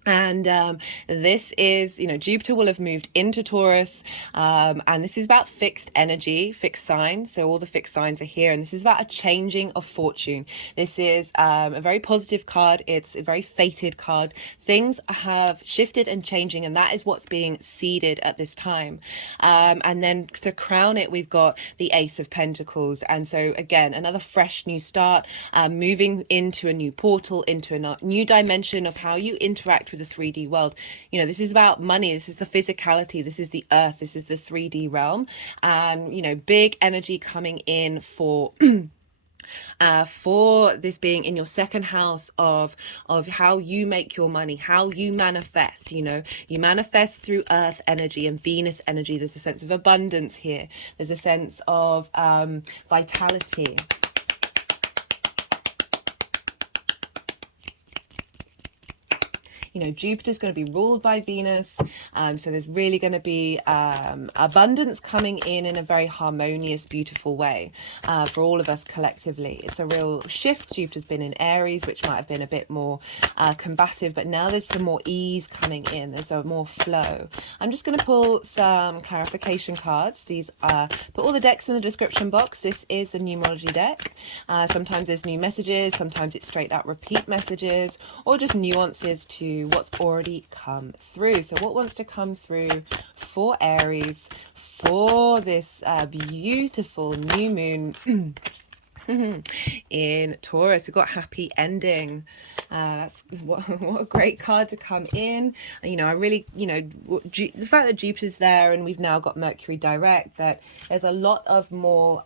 And this is, Jupiter will have moved into Taurus, and this is about fixed energy, fixed signs. So all the fixed signs are here, and this is about a changing of fortune. This is a very positive card. It's a very fated card. Things have shifted and changing, and that is what's being seeded at this time. And then to crown it, we've got the Ace of Pentacles. And so again, another fresh new start, moving into a new portal, into a new dimension of how you interact with the 3D world. This is about money. This is the physicality. This is the earth. This is the 3D realm. And, big energy coming in for this being in your second house of how you make your money, how you manifest. You manifest through earth energy and Venus energy. There's a sense of abundance here. There's a sense of vitality. Jupiter's going to be ruled by Venus. So there's really going to be abundance coming in a very harmonious, beautiful way for all of us collectively. It's a real shift. Jupiter's been in Aries, which might have been a bit more combative, but now there's some more ease coming in. There's a more flow. I'm just going to pull some clarification cards. These put all the decks in the description box. This is the numerology deck. Sometimes there's new messages, sometimes it's straight out repeat messages, or just nuances to what's already come through. So what wants to come through for Aries for this beautiful new moon in Taurus? We've got happy ending. That's what a great card to come in. I really, the fact that Jupiter's there and we've now got Mercury direct, that there's a lot of more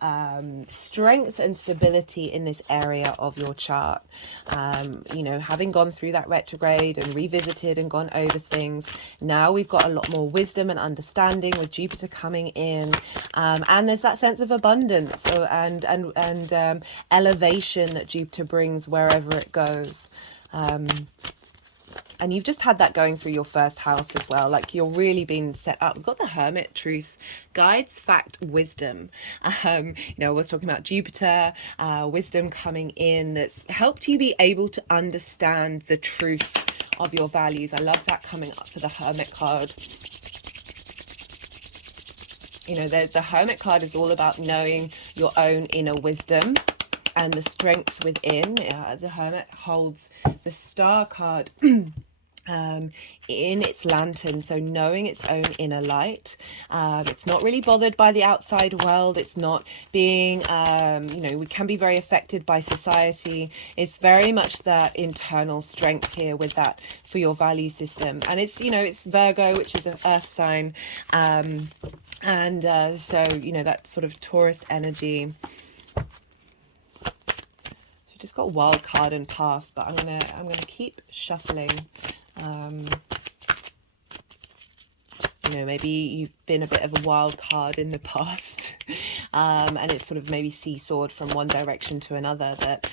strength and stability in this area of your chart. Having gone through that retrograde and revisited and gone over things, now we've got a lot more wisdom and understanding with Jupiter coming in, and there's that sense of abundance and elevation that Jupiter brings wherever it goes. And you've just had that going through your first house as well. Like, you're really being set up. We've got the Hermit, truth, guides, fact, wisdom. You know, I was talking about Jupiter, wisdom coming in that's helped you be able to understand the truth of your values. I love that coming up for the Hermit card. You know, the Hermit card is all about knowing your own inner wisdom and the strength within. The Hermit holds the Star card in its lantern, so knowing its own inner light. It's not really bothered by the outside world. It's not being, you know, we can be very affected by society. It's very much that internal strength here with that for your value system. And it's, you know, it's Virgo, which is an earth sign. So, you know, that sort of Taurus energy. So just got wild card and pass, but I'm gonna keep shuffling. You know, maybe you've been a bit of a wild card in the past, and it's sort of maybe seesawed from one direction to another, that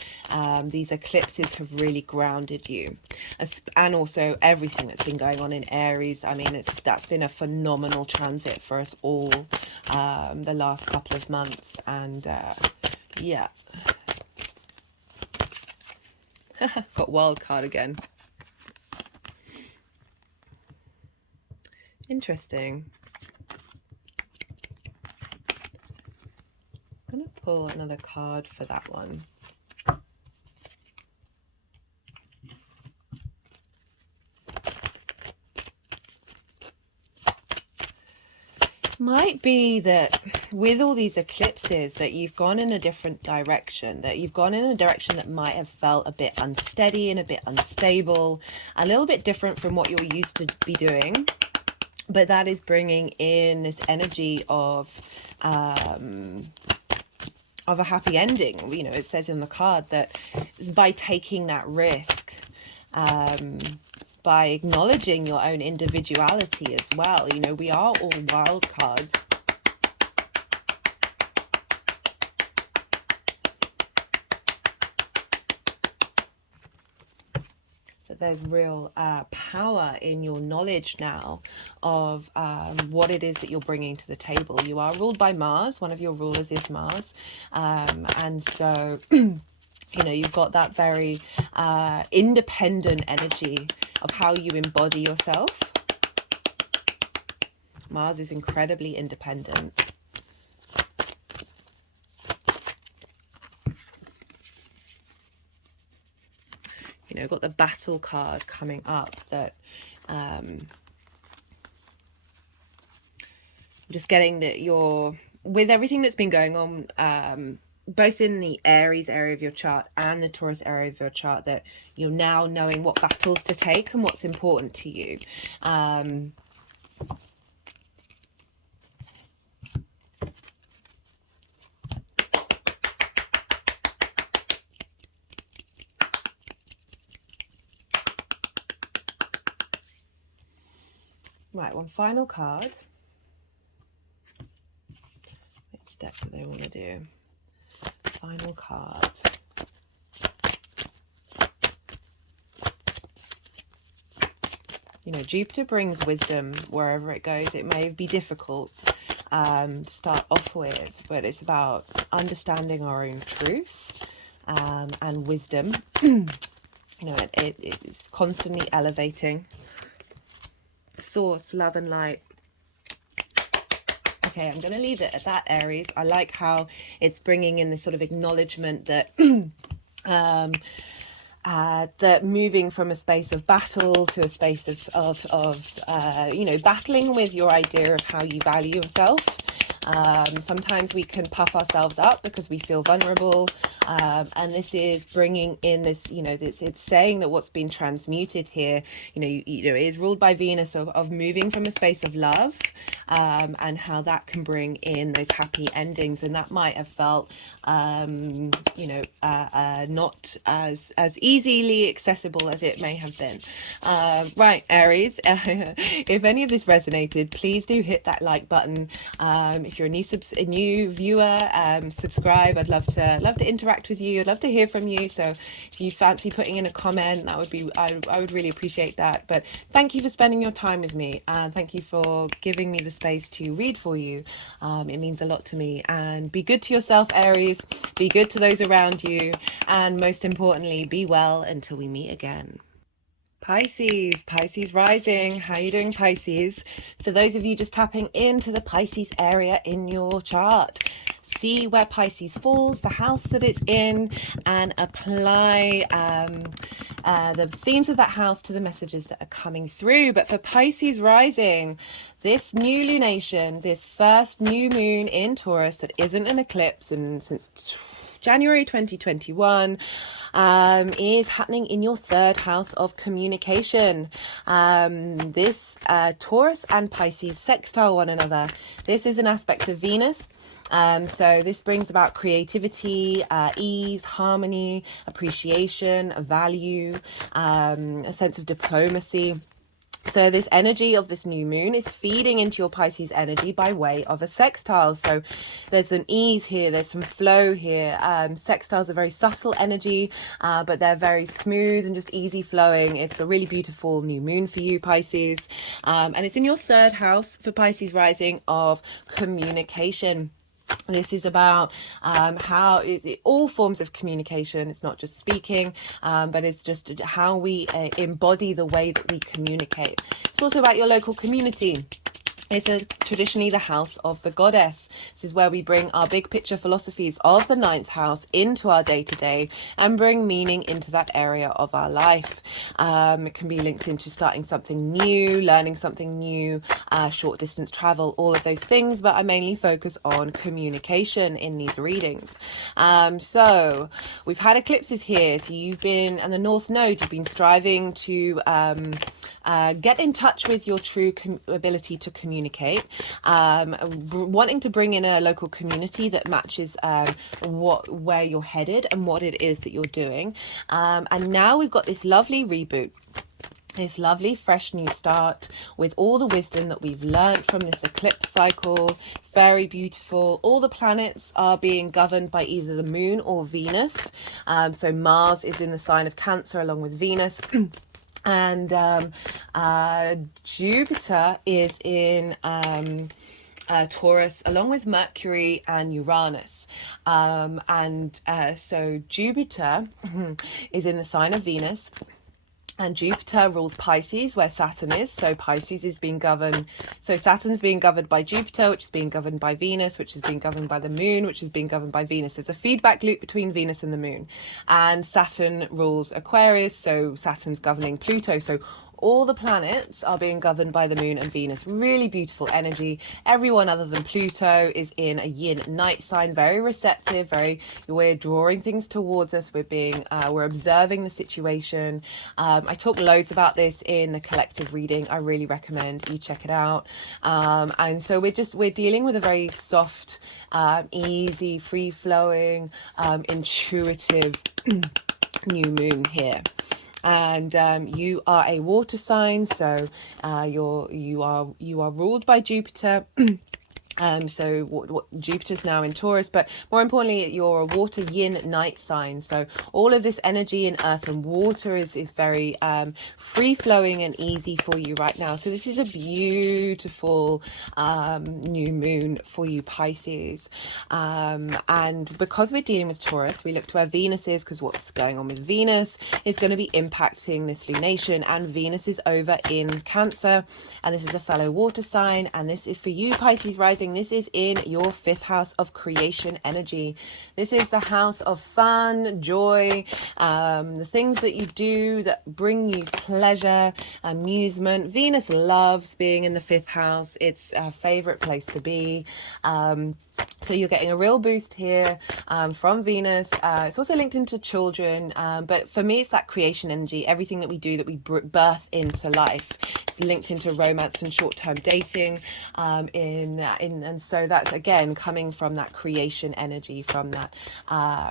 these eclipses have really grounded you. And also everything that's been going on in Aries. I mean, that's been a phenomenal transit for us all the last couple of months. And yeah. Got wild card again. Interesting. I'm going to pull another card for that one. Might be that with all these eclipses that you've gone in a different direction, that you've gone in a direction that might have felt a bit unsteady and a bit unstable, a little bit different from what you're used to be doing. But that is bringing in this energy of a happy ending. You know, it says in the card that by taking that risk, by acknowledging your own individuality as well. You know, we are all wild cards. But there's real power in your knowledge now of what it is that you're bringing to the table. You are ruled by Mars. One of your rulers is Mars. And so, you know, you've got that very independent energy of how you embody yourself. Mars is incredibly independent. You know, got the Battle card coming up that I'm just getting that you're, with everything that's been going on, both in the Aries area of your chart and the Taurus area of your chart, that you're now knowing what battles to take and what's important to you. Right, one final card. Which deck do they want to do? Final card. You know, Jupiter brings wisdom wherever it goes. It may be difficult to start off with, but it's about understanding our own truth and wisdom. You know, it is constantly elevating. Source, love and light. Okay, I'm going to leave it at that, Aries. I like how it's bringing in this sort of acknowledgement that that moving from a space of battle to a space of you know, battling with your idea of how you value yourself. Sometimes we can puff ourselves up because we feel vulnerable. And this is bringing in this, you know, it's saying that what's been transmuted here, you know, is ruled by Venus of moving from a space of love, and how that can bring in those happy endings. And that might have felt, you know, not as easily accessible as it may have been. Right, Aries, if any of this resonated, please do hit that like button. If if you're a new viewer, subscribe. I'd love to interact with you. I'd love to hear from you. So if you fancy putting in a comment, that would be, I would really appreciate that. But thank you for spending your time with me, and thank you for giving me the space to read for you. It means a lot to me. And be good to yourself, Aries. Be good to those around you, and most importantly, be well until we meet again. Pisces rising. How are you doing, Pisces? For those of you just tapping into the Pisces area in your chart, see where Pisces falls, the house that it's in, and apply the themes of that house to the messages that are coming through. But for Pisces rising, this new lunation, this first new moon in Taurus that isn't an eclipse, and since January 2021, is happening in your third house of communication. This Taurus and Pisces sextile one another. This is an aspect of Venus. So this brings about creativity, ease, harmony, appreciation, value, a sense of diplomacy. So this energy of this new moon is feeding into your Pisces energy by way of a sextile. So there's an ease here, there's some flow here. Sextiles are very subtle energy, but they're very smooth and just easy flowing. It's a really beautiful new moon for you, Pisces. And it's in your third house for Pisces rising of communication. This is about how all forms of communication. It's not just speaking, but it's just how we embody the way that we communicate. It's also about your local community. It's traditionally the house of the goddess. This is where we bring our big picture philosophies of the ninth house into our day-to-day and bring meaning into that area of our life. It can be linked into starting something new, learning something new, short distance travel, all of those things, but I mainly focus on communication in these readings. So we've had eclipses here. So you've been, and the North Node, you've been striving to get in touch with your true ability to communicate, wanting to bring in a local community that matches where you're headed and what it is that you're doing. And now we've got this lovely reboot, this lovely fresh new start with all the wisdom that we've learned from this eclipse cycle. Very beautiful. All the planets are being governed by either the moon or Venus. So Mars is in the sign of Cancer along with Venus. And Jupiter is in Taurus along with Mercury and Uranus. So Jupiter is in the sign of Venus. And Jupiter rules Pisces, where Saturn is. So Pisces is being governed. So Saturn's being governed by Jupiter, which is being governed by Venus, which is being governed by the moon, which is being governed by Venus. There's a feedback loop between Venus and the moon. And Saturn rules Aquarius. So Saturn's governing Pluto. So all the planets are being governed by the moon and Venus. Really beautiful energy. Everyone other than Pluto is in a yin night sign, very receptive, we're drawing things towards us. We're observing the situation. I talk loads about this in the collective reading. I really recommend you check it out. And so we're dealing with a very soft, easy, free flowing, intuitive new moon here. And you are a water sign, so you are ruled by Jupiter. So what Jupiter's now in Taurus, but more importantly, you're a water yin night sign. So all of this energy in earth and water is very free flowing and easy for you right now. So this is a beautiful new moon for you, Pisces. And because we're dealing with Taurus, we look to where Venus is, because what's going on with Venus is going to be impacting this lunation. And Venus is over in Cancer, and this is a fellow water sign. And this is for you, Pisces rising. This is in your fifth house of creation energy. This is the house of fun, joy, the things that you do that bring you pleasure, amusement. Venus loves being in the fifth house. It's her favorite place to be. So you're getting a real boost here from Venus. It's also linked into children, but for me, it's that creation energy. Everything that we do, that we birth into life, it's linked into romance and short-term dating. And so that's again coming from that creation energy, from that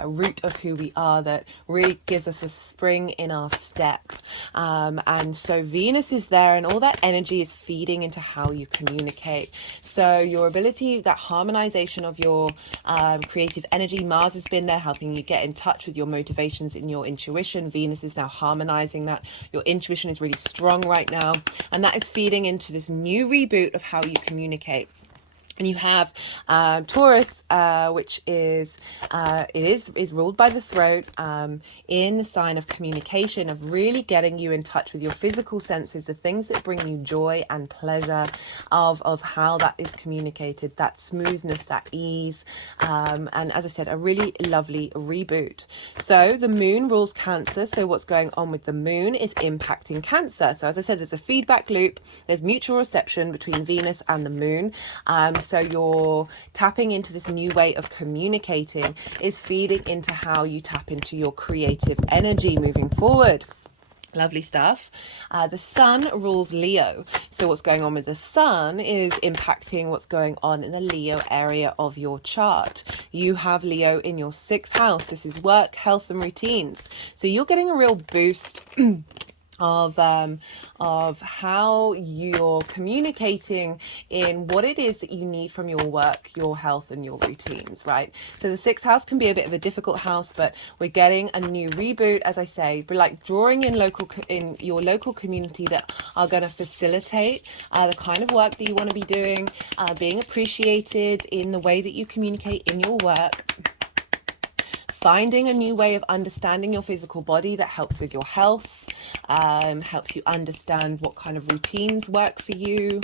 root of who we are, that really gives us a spring in our step. And so Venus is there, and all that energy is feeding into how you communicate. So your ability, that harmonization of your creative energy. Mars has been there helping you get in touch with your motivations in your intuition. Venus is now harmonizing that. Your intuition is really strong right now, and that is feeding into this new reboot of how you communicate. And you have Taurus, which is ruled by the throat, in the sign of communication, of really getting you in touch with your physical senses, the things that bring you joy and pleasure, of how that is communicated, that smoothness, that ease, and as I said, a really lovely reboot. So the moon rules Cancer. So what's going on with the moon is impacting Cancer. So as I said, there's a feedback loop. There's mutual reception between Venus and the moon. So you're tapping into this new way of communicating, is feeding into how you tap into your creative energy moving forward. Lovely stuff. The sun rules Leo. So what's going on with the sun is impacting what's going on in the Leo area of your chart. You have Leo in your 6th house. This is work, health, and routines. So you're getting a real boost of how you're communicating in what it is that you need from your work, your health, and your routines, right? So the 6th house can be a bit of a difficult house, but we're getting a new reboot, as I say, but like drawing in your local community that are going to facilitate the kind of work that you want to be doing, being appreciated in the way that you communicate in your work. Finding a new way of understanding your physical body that helps with your health, helps you understand what kind of routines work for you.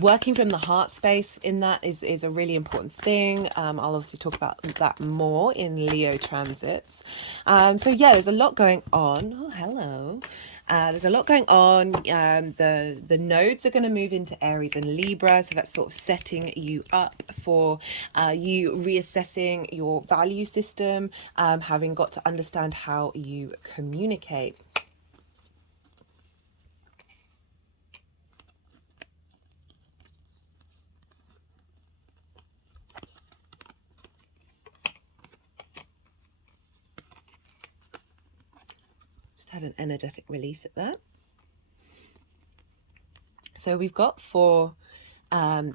Working from the heart space in that is a really important thing. I'll obviously talk about that more in Leo transits. So yeah, there's a lot going on. Oh, hello. There's a lot going on. The nodes are going to move into Aries and Libra, so that's sort of setting you up for you reassessing your value system, having got to understand how you communicate. Had an energetic release at that. So we've got for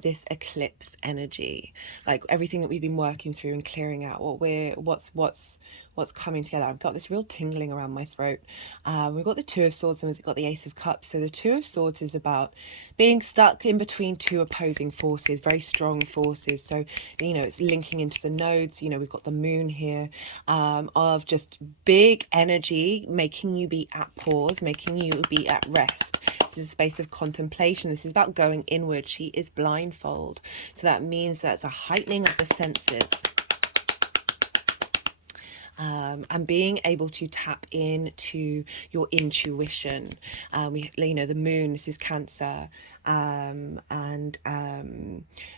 this eclipse energy, like everything that we've been working through and clearing out, what's coming together. I've got this real tingling around my throat. We've got the Two of Swords and we've got the Ace of Cups. So the Two of Swords is about being stuck in between two opposing forces, very strong forces. So, you know, it's linking into the nodes. You know, we've got the moon here, of just big energy, making you be at pause, making you be at rest. This is a space of contemplation. This is about going inward. She is blindfold. So that means that's a heightening of the senses. And being able to tap into your intuition. You know, the moon, this is Cancer,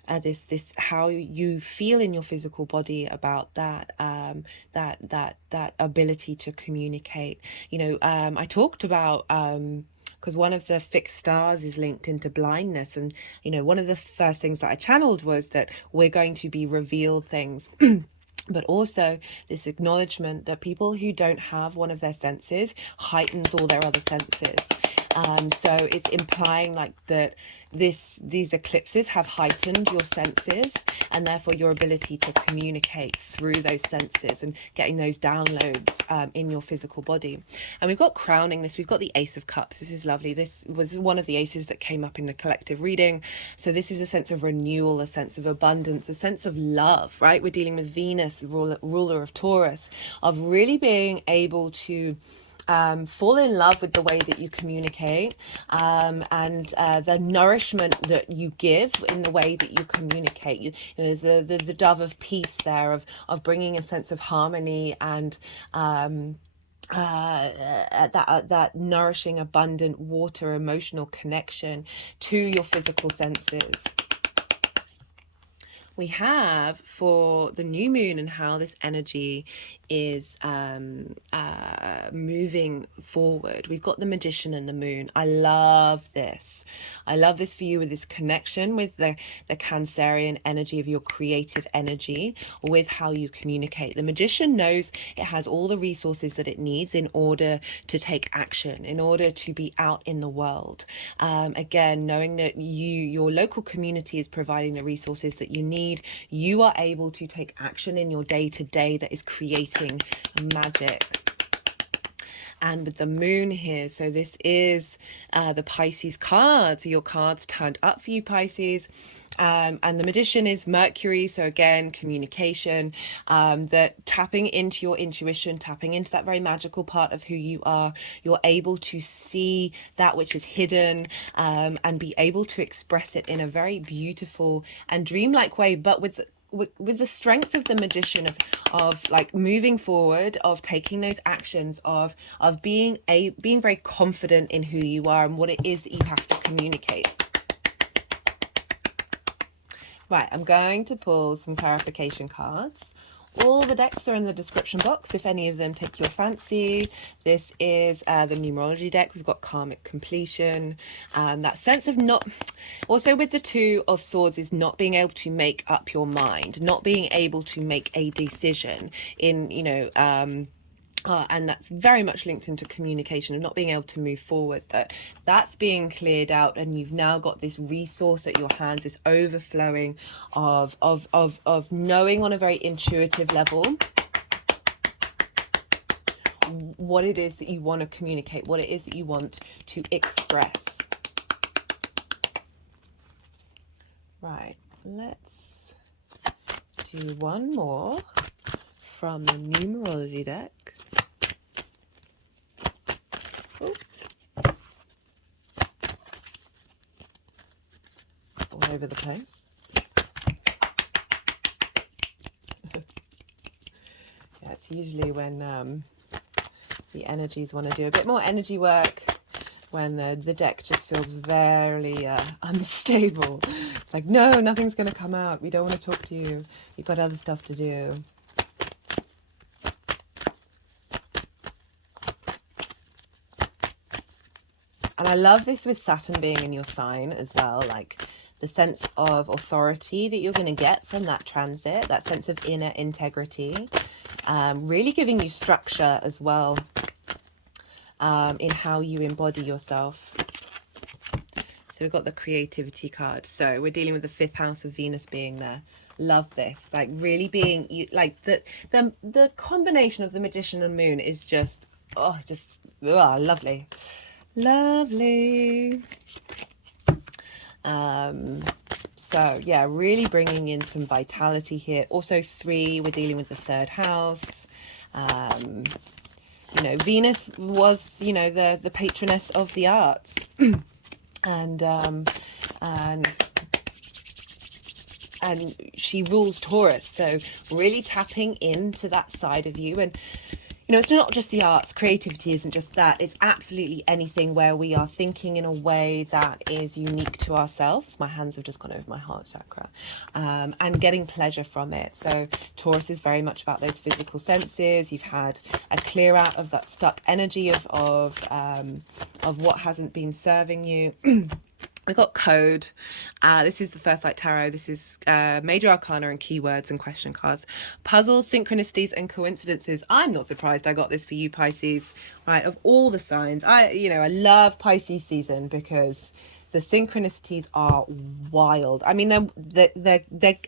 this how you feel in your physical body about that that ability to communicate. You know, I talked about because one of the fixed stars is linked into blindness, and you know, one of the first things that I channeled was that we're going to be revealed things. But also this acknowledgement that people who don't have one of their senses heightens all their other senses. So it's implying like that these eclipses have heightened your senses, and therefore your ability to communicate through those senses and getting those downloads in your physical body. And we've got crowning this, we've got the Ace of Cups. This is lovely. This was one of the aces that came up in the collective reading. So this is a sense of renewal, a sense of abundance, a sense of love, right? We're dealing with Venus, ruler of Taurus, of really being able to fall in love with the way that you communicate, and the nourishment that you give in the way that you communicate. You know, there's the dove of peace there, of bringing a sense of harmony and that nourishing, abundant water, emotional connection to your physical senses. we have for the new moon and how this energy is moving forward. We've got the Magician and the Moon. I love this. I love this for you, with this connection with the Cancerian energy of your creative energy, with how you communicate. The Magician knows it has all the resources that it needs in order to take action, in order to be out in the world. Again, knowing that your local community is providing the resources that you need, you are able to take action in your day-to-day that is creating magic. And with the moon here, so this is the Pisces card. So your cards turned up for you, Pisces. And the Magician is Mercury. So again, communication, that tapping into your intuition, tapping into that very magical part of who you are. You're able to see that which is hidden, and be able to express it in a very beautiful and dreamlike way, but with the strength of the Magician, of like moving forward, of taking those actions, of being very confident in who you are and what it is that you have to communicate. Right, I'm going to pull some clarification cards. All the decks are in the description box if any of them take your fancy. This is the numerology deck. We've got karmic completion. That sense of not... Also with the Two of Swords is not being able to make up your mind, not being able to make a decision in, you know... and that's very much linked into communication and not being able to move forward. That's being cleared out, and you've now got this resource at your hands, this overflowing of knowing on a very intuitive level what it is that you want to communicate, what it is that you want to express. Right, let's do one more from the numerology deck. Ooh. All over the place. Yeah, it's usually when the energies want to do a bit more energy work, when the deck just feels very unstable. It's like, no, nothing's going to come out. We don't want to talk to you. You've got other stuff to do. And I love this with Saturn being in your sign as well, like the sense of authority that you're going to get from that transit, that sense of inner integrity, really giving you structure as well, in how you embody yourself. So we've got the creativity card. So we're dealing with the 5th house of Venus being there. Love this, like really being like the combination of the Magician and Moon is just lovely. Lovely. So yeah, really bringing in some vitality here. Also 3, we're dealing with the 3rd house. You know, Venus was, you know, the patroness of the arts. and she rules Taurus, so really tapping into that side of you. And you know, it's not just the arts. Creativity isn't just that. It's absolutely anything where we are thinking in a way that is unique to ourselves. My hands have just gone over my heart chakra. And getting pleasure from it. So Taurus is very much about those physical senses. You've had a clear out of that stuck energy of what hasn't been serving you. We've got code. This is the First Light Tarot. This is major arcana and keywords and question cards. Puzzles, synchronicities and coincidences. I'm not surprised I got this for you, Pisces. Right, of all the signs, I love Pisces season because the synchronicities are wild. I mean, they're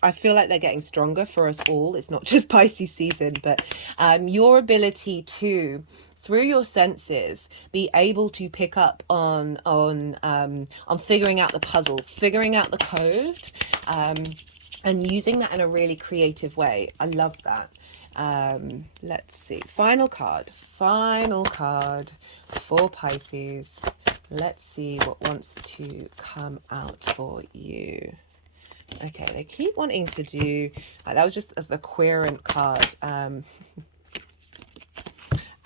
I feel like they're getting stronger for us all. It's not just Pisces season, but your ability to, through your senses, be able to pick up on figuring out the puzzles, figuring out the code, and using that in a really creative way. I love that. Let's see. Final card for Pisces. Let's see what wants to come out for you. Okay, they keep wanting to do, that was just as a querent card.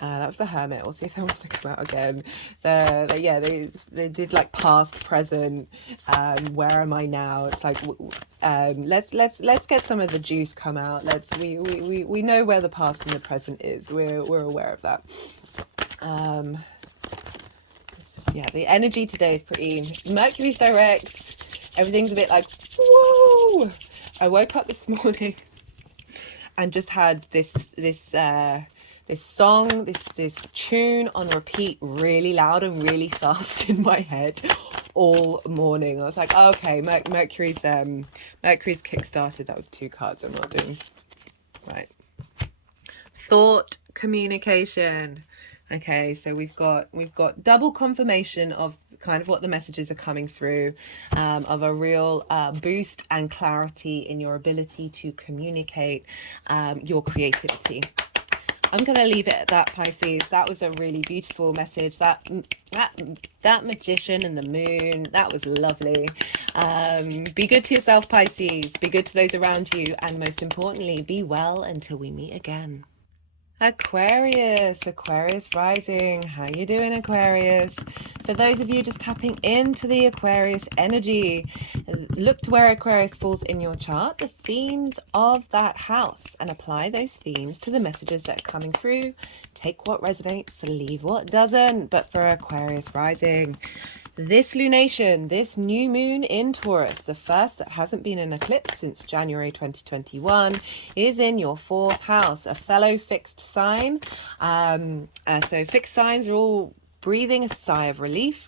That was the Hermit. We'll see if that wants to come out again. They did like past, present. Where am I now? It's like let's get some of the juice come out. We know where the past and the present is. We're aware of that. The energy today is pretty. Mercury's direct. Everything's a bit like whoa. I woke up this morning and just had this song, this tune on repeat really loud and really fast in my head all morning. I was like, oh, okay, Mercury's kick-started. That was 2 cards. I'm not doing right. Thought communication. Okay, so we've got double confirmation of kind of what the messages are coming through, of a real boost and clarity in your ability to communicate your creativity. I'm going to leave it at that, Pisces. That was a really beautiful message. That magician and the moon, that was lovely. Be good to yourself, Pisces. Be good to those around you. And most importantly, be well until we meet again. Aquarius rising. How you doing, Aquarius? For those of you just tapping into the Aquarius energy, look to where Aquarius falls in your chart, the themes of that house, and apply those themes to the messages that are coming through. Take what resonates, leave what doesn't. But for Aquarius rising, this lunation, this new moon in Taurus, the first that hasn't been an eclipse since January 2021, is in your 4th house, a fellow fixed sign. So fixed signs are all breathing a sigh of relief.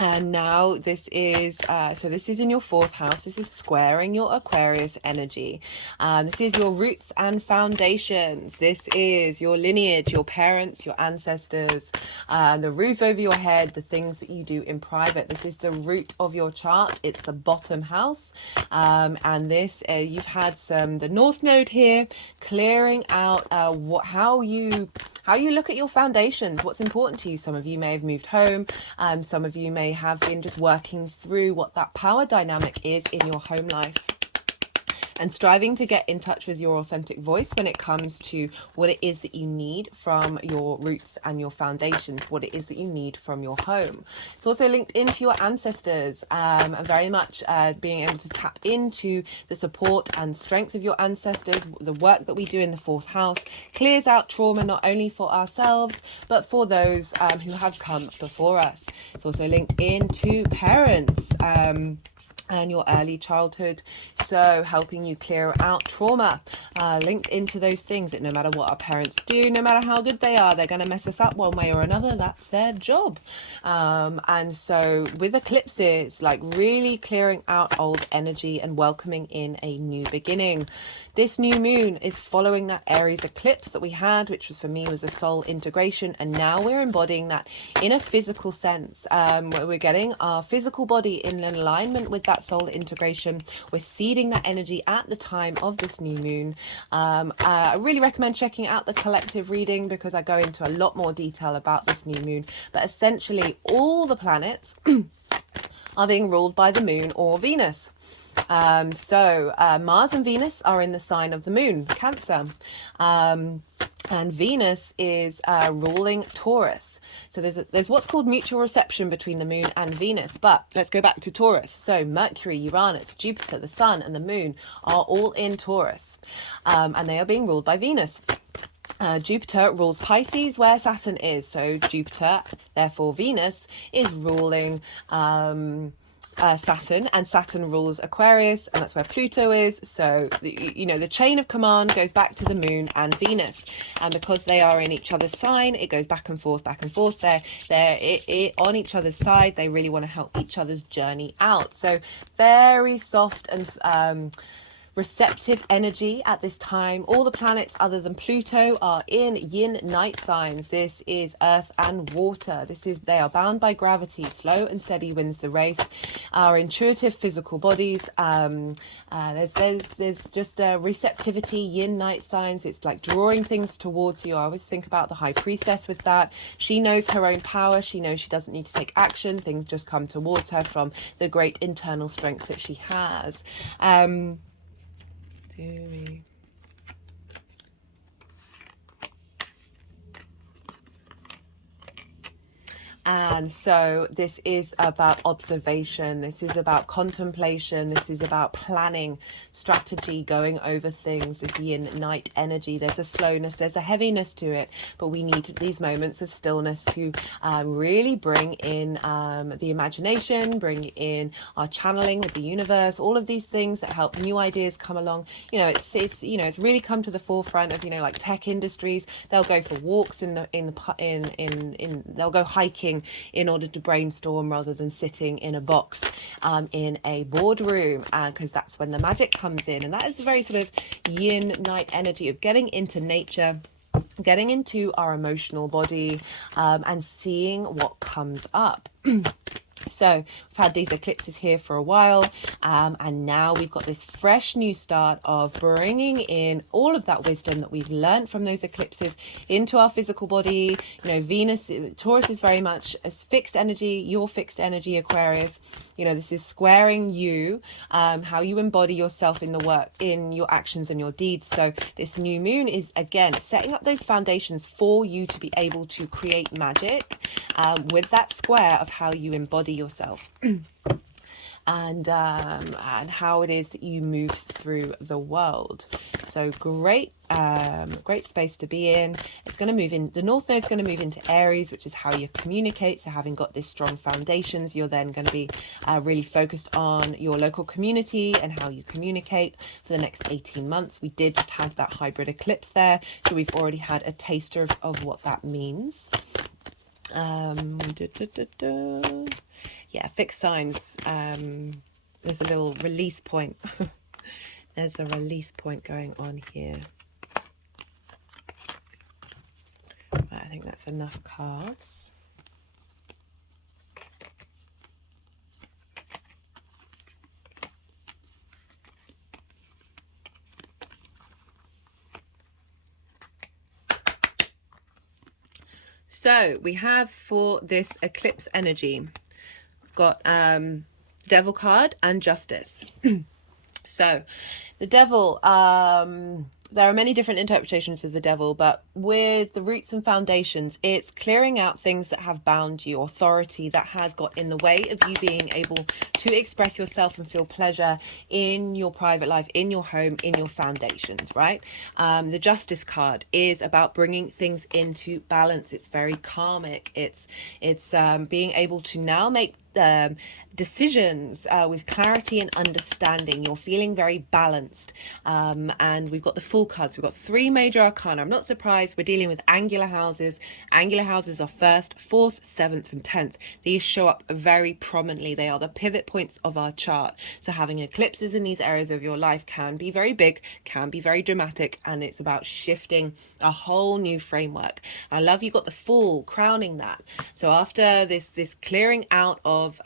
And now this is this is in your 4th house. This is squaring your Aquarius energy. This is your roots and foundations. This is your lineage, your parents, your ancestors, the roof over your head, the things that you do in private. This is the root of your chart. It's the bottom house. And this, you've had the North Node here, clearing out how you look at your foundations, what's important to you. Some of you may have moved home. Some of you may have been just working through what that power dynamic is in your home life, and striving to get in touch with your authentic voice when it comes to what it is that you need from your roots and your foundations, what it is that you need from your home. It's also linked into your ancestors, and very much being able to tap into the support and strength of your ancestors. The work that we do in the 4th house clears out trauma, not only for ourselves, but for those who have come before us. It's also linked into parents, and your early childhood, so helping you clear out trauma, linked into those things that no matter what our parents do, no matter how good they are, they're going to mess us up one way or another. That's their job. And so with eclipses, like really clearing out old energy and welcoming in a new beginning. This new moon is following that Aries eclipse that we had, which was, for me, was a soul integration, and now we're embodying that in a physical sense, where we're getting our physical body in alignment with that soul integration. We're seeding that energy at the time of this new moon. I really recommend checking out the collective reading, because I go into a lot more detail about this new moon. But essentially all the planets are being ruled by the moon or Venus. Mars and Venus are in the sign of the moon, Cancer. And Venus is ruling Taurus. So there's what's called mutual reception between the moon and Venus. But let's go back to Taurus. So Mercury, Uranus, Jupiter, the sun and the moon are all in Taurus. And they are being ruled by Venus. Jupiter rules Pisces, where Saturn is. So Jupiter, therefore Venus, is ruling Saturn, and Saturn rules Aquarius, and that's where Pluto is. So the chain of command goes back to the moon and Venus, and because they are in each other's sign, it goes back and forth. They're on each other's side. They really want to help each other's journey out. So very soft and receptive energy at this time. All the planets other than Pluto are in yin night signs. This is earth and water. They are bound by gravity. Slow and steady wins the race. Our intuitive physical bodies. There's just a receptivity, yin night signs. It's like drawing things towards you. I always think about the high priestess with that. She knows her own power. She knows she doesn't need to take action. Things just come towards her from the great internal strengths that she has. And so this is about observation, this is about contemplation, this is about planning, strategy, going over things, this yin night energy. There's a slowness, there's a heaviness to it, but we need these moments of stillness to really bring in the imagination, bring in our channeling with the universe, all of these things that help new ideas come along. You know, it's you know, it's really come to the forefront of, you know, like tech industries. They'll go for walks they'll go hiking in order to brainstorm rather than sitting in a box in a boardroom, because that's when the magic comes in. And that is a very sort of yin night energy of getting into nature, getting into our emotional body, and seeing what comes up. So we've had these eclipses here for a while, and now we've got this fresh new start of bringing in all of that wisdom that we've learned from those eclipses into our physical body. You know, Venus, Taurus is very much as fixed energy, your fixed energy, Aquarius. You know, this is squaring you, how you embody yourself in the work, in your actions and your deeds. So this new moon is, again, setting up those foundations for you to be able to create magic with that square of how you embody yourself. And how it is that you move through the world. So great space to be in. It's going to move in, the North Node is going to move into Aries, which is how you communicate. So having got this strong foundations, you're then going to be really focused on your local community and how you communicate for the next 18 months. We did just have that hybrid eclipse there, so we've already had a taster of what that means. Yeah, fixed signs. There's a little release point. There's a release point going on here. Right, I think that's enough cards. So we have, for this eclipse energy, we've got Devil card and Justice. So the Devil, there are many different interpretations of the Devil, but with the roots and foundations, it's clearing out things that have bound you, authority that has got in the way of you being able to express yourself and feel pleasure in your private life, in your home, in your foundations, right? The Justice card is about bringing things into balance. It's very karmic. It's being able to now make decisions with clarity and understanding. You're feeling very balanced, and we've got the Fool cards. We've got 3 major arcana. I'm not surprised. We're dealing with angular houses. Angular houses are 1st, 4th, 7th and 10th. These show up very prominently. They are the pivot points of our chart. So having eclipses in these areas of your life can be very big, can be very dramatic, and it's about shifting a whole new framework. I love you got the Fool crowning that. So after this clearing out of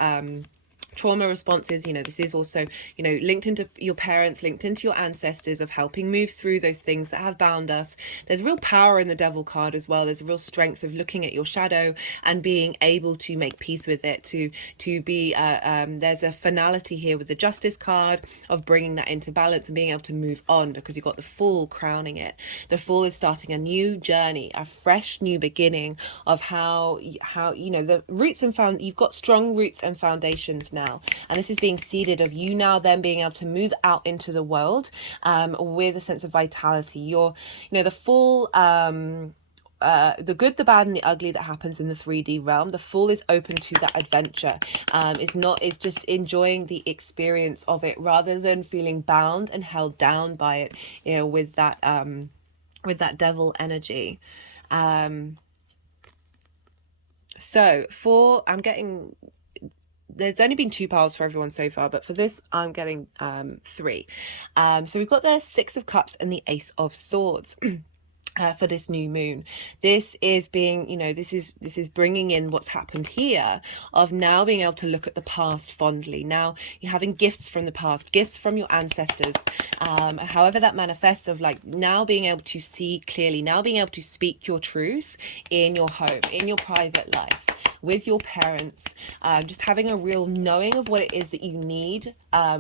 trauma responses, you know, this is also, you know, linked into your parents, linked into your ancestors, of helping move through those things that have bound us. There's real power in the Devil card as well. There's a real strength of looking at your shadow and being able to make peace with it, to be there's a finality here with the Justice card of bringing that into balance and being able to move on, because you've got the Fool crowning it. The Fool is starting a new journey, a fresh new beginning of how you know, the roots and you've got strong roots and foundations now, and this is being seeded of you now then being able to move out into the world with a sense of vitality. You're, you know, the Fool, the good, the bad and the ugly that happens in the 3D realm, the Fool is open to that adventure. It's just enjoying the experience of it rather than feeling bound and held down by it, you know, with that Devil energy. So I'm getting, there's only been 2 piles for everyone so far, but for this I'm getting 3. So we've got the 6 of Cups and the Ace of Swords. For this new moon, this is being, you know, this is bringing in what's happened here, of now being able to look at the past fondly. Now you're having gifts from the past, gifts from your ancestors, however that manifests, of like now being able to see clearly, now being able to speak your truth in your home, in your private life. with your parents, just having a real knowing of what it is that you need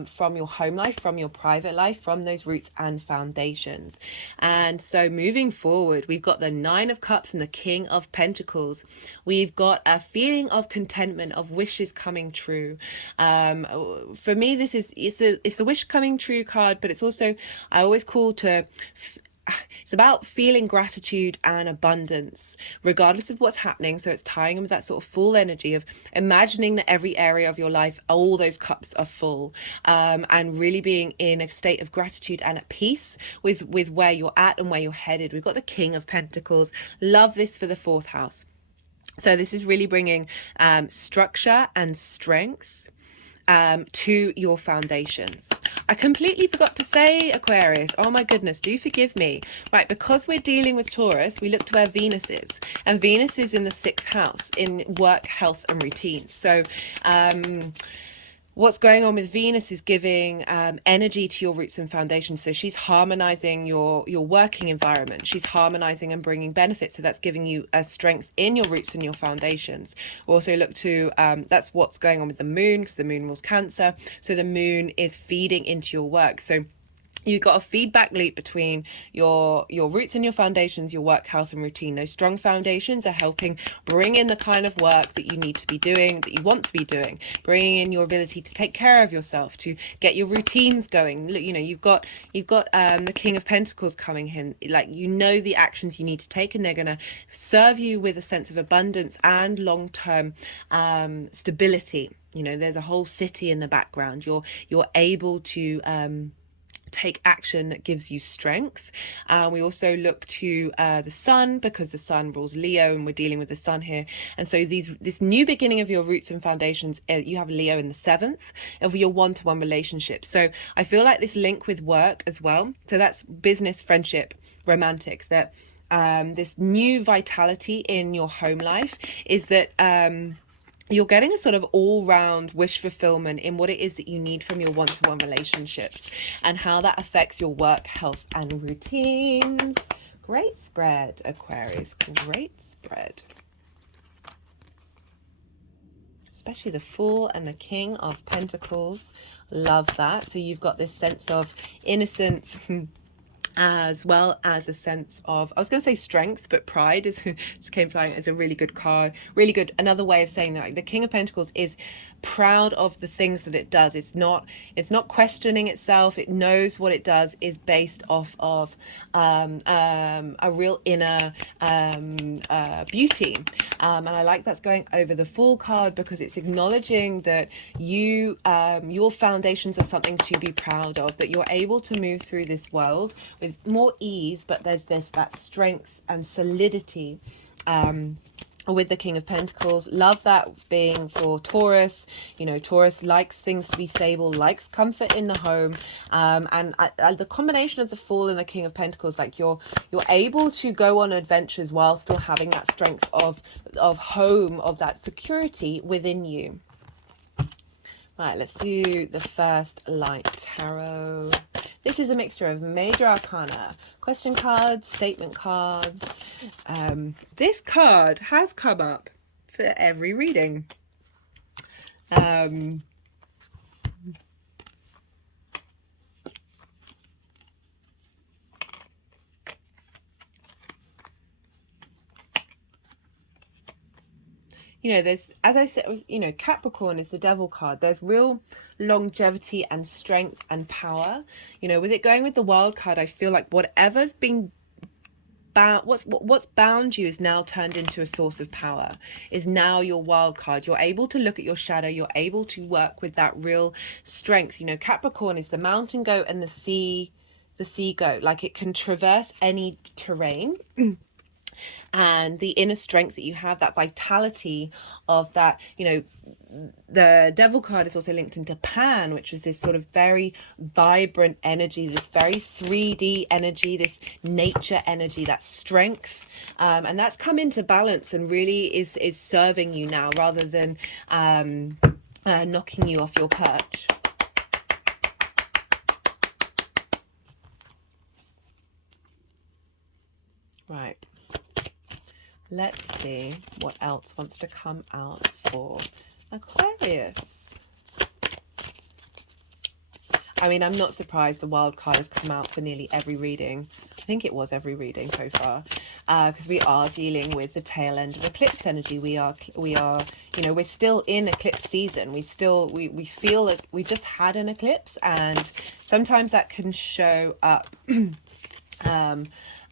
from your home life, from your private life, from those roots and foundations. And so moving forward, we've got the Nine of Cups and the King of Pentacles. We've got a feeling of contentment, of wishes coming true. For me, this is it's the wish coming true card, but it's also, I always call to, it's about feeling gratitude and abundance regardless of what's happening. So it's tying in with that sort of full energy of imagining that every area of your life, all those cups are full, and really being in a state of gratitude and at peace with where you're at and where you're headed. We've got the King of Pentacles. Love this for the 4th house. So this is really bringing structure and strength to your foundations. I completely forgot to say, Aquarius, oh my goodness, do forgive me. Right, because we're dealing with Taurus, we look to where Venus is, and Venus is in the 6th house, in work, health and routine. So what's going on with Venus is giving energy to your roots and foundations. So she's harmonizing your working environment. She's harmonizing and bringing benefits. So that's giving you a strength in your roots and your foundations. We also look to, that's what's going on with the moon, because the moon rules Cancer. So the moon is feeding into your work. So you've got a feedback loop between your roots and your foundations, your work, health and routine. Those strong foundations are helping bring in the kind of work that you need to be doing, that you want to be doing, bringing in your ability to take care of yourself, to get your routines going. Look, you know, you've got the King of Pentacles coming in, like, you know, the actions you need to take, and they're going to serve you with a sense of abundance and long-term stability. You know, there's a whole city in the background. You're able to take action that gives you strength. We also look to the sun, because the sun rules Leo, and we're dealing with the sun here. And so this new beginning of your roots and foundations, you have Leo in the 7th of your one-to-one relationship. So I feel like this link with work as well. So that's business, friendship, romantic, that this new vitality in your home life is that you're getting a sort of all-round wish fulfillment in what it is that you need from your one-to-one relationships, and how that affects your work, health and routines. Great spread, Aquarius, great spread. Especially the Fool and the King of Pentacles. Love that. So you've got this sense of innocence as well as a sense of, I was going to say strength, but pride is just came flying as a really good card. Really good. Another way of saying that, like, the King of Pentacles is proud of the things that it does. It's not questioning itself. It knows what it does is based off of a real inner beauty. And I like that's going over the Fool card, because it's acknowledging that you your foundations are something to be proud of, that you're able to move through this world with more ease, but there's that strength and solidity with the King of Pentacles. Love that being for Taurus. You know, Taurus likes things to be stable, likes comfort in the home, and the combination of the Fool and the King of Pentacles, like you're able to go on adventures while still having that strength of home, of that security within you. Right, let's do the first light tarot. This is a mixture of major arcana, question cards, statement cards. This card has come up for every reading. You know, there's, as I said, you know, Capricorn is the Devil card. There's real longevity and strength and power. You know, with it going with the Wild card, I feel like whatever's been bound, what's bound you is now turned into a source of power, is now your Wild card. You're able to look at your shadow. You're able to work with that real strength. You know, Capricorn is the mountain goat and the sea goat. Like, it can traverse any terrain. And the inner strength that you have, that vitality of that, you know, the Devil card is also linked into Pan, which is this sort of very vibrant energy, this very 3D energy, this nature energy, that strength, and that's come into balance and really is serving you now, rather than knocking you off your perch. Right. Let's see what else wants to come out for Aquarius. I mean, I'm not surprised the wild card has come out for nearly every reading. I think it was every reading so far, because we are dealing with the tail end of eclipse energy. We are, you know, we're still in eclipse season. We feel like we just had an eclipse, and sometimes that can show up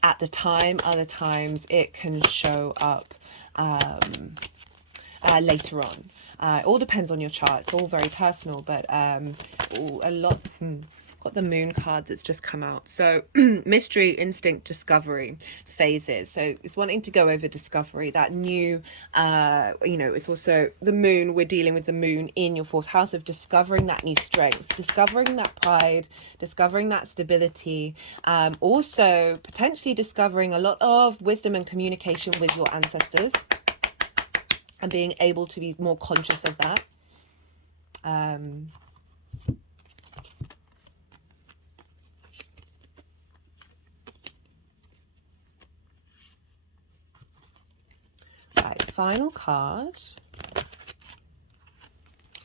at the time. Other times it can show up later on. It all depends on your chart. It's all very personal, but a lot. Got the moon card that's just come out. So mystery, instinct, discovery phases. So it's wanting to go over discovery, that new, you know, it's also the moon. We're dealing with the moon in your fourth house of discovering that new strength, discovering that pride, discovering that stability. Also potentially discovering a lot of wisdom and communication with your ancestors, and being able to be more conscious of that. Right, final card.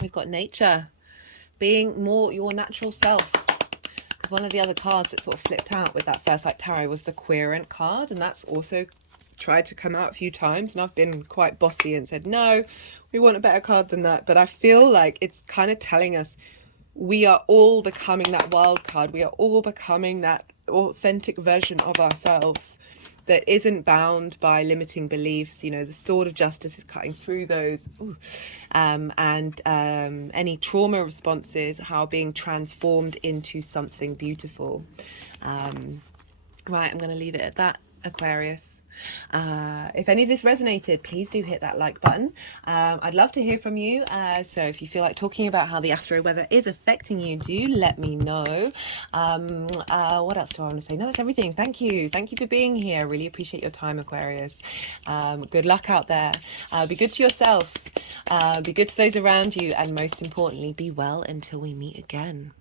We've got nature, being more your natural self. Because one of the other cards that sort of flipped out with that first light tarot was the querent card, and that's also tried to come out a few times, and I've been quite bossy and said no, we want a better card than that. But I feel like it's kind of telling us we are all becoming that wild card. We are all becoming that authentic version of ourselves that isn't bound by limiting beliefs. You know, the sword of justice is cutting through those. And any trauma responses, how being transformed into something beautiful. Right, I'm going to leave it at that, Aquarius. If any of this resonated, please do hit that like button. I'd love to hear from you. So if you feel like talking about how the astro weather is affecting you, do let me know. What else do I want to say? No, that's everything. Thank you for being here. Really appreciate your time, Aquarius. Good luck out there. Be good to yourself, be good to those around you, and most importantly, be well until we meet again.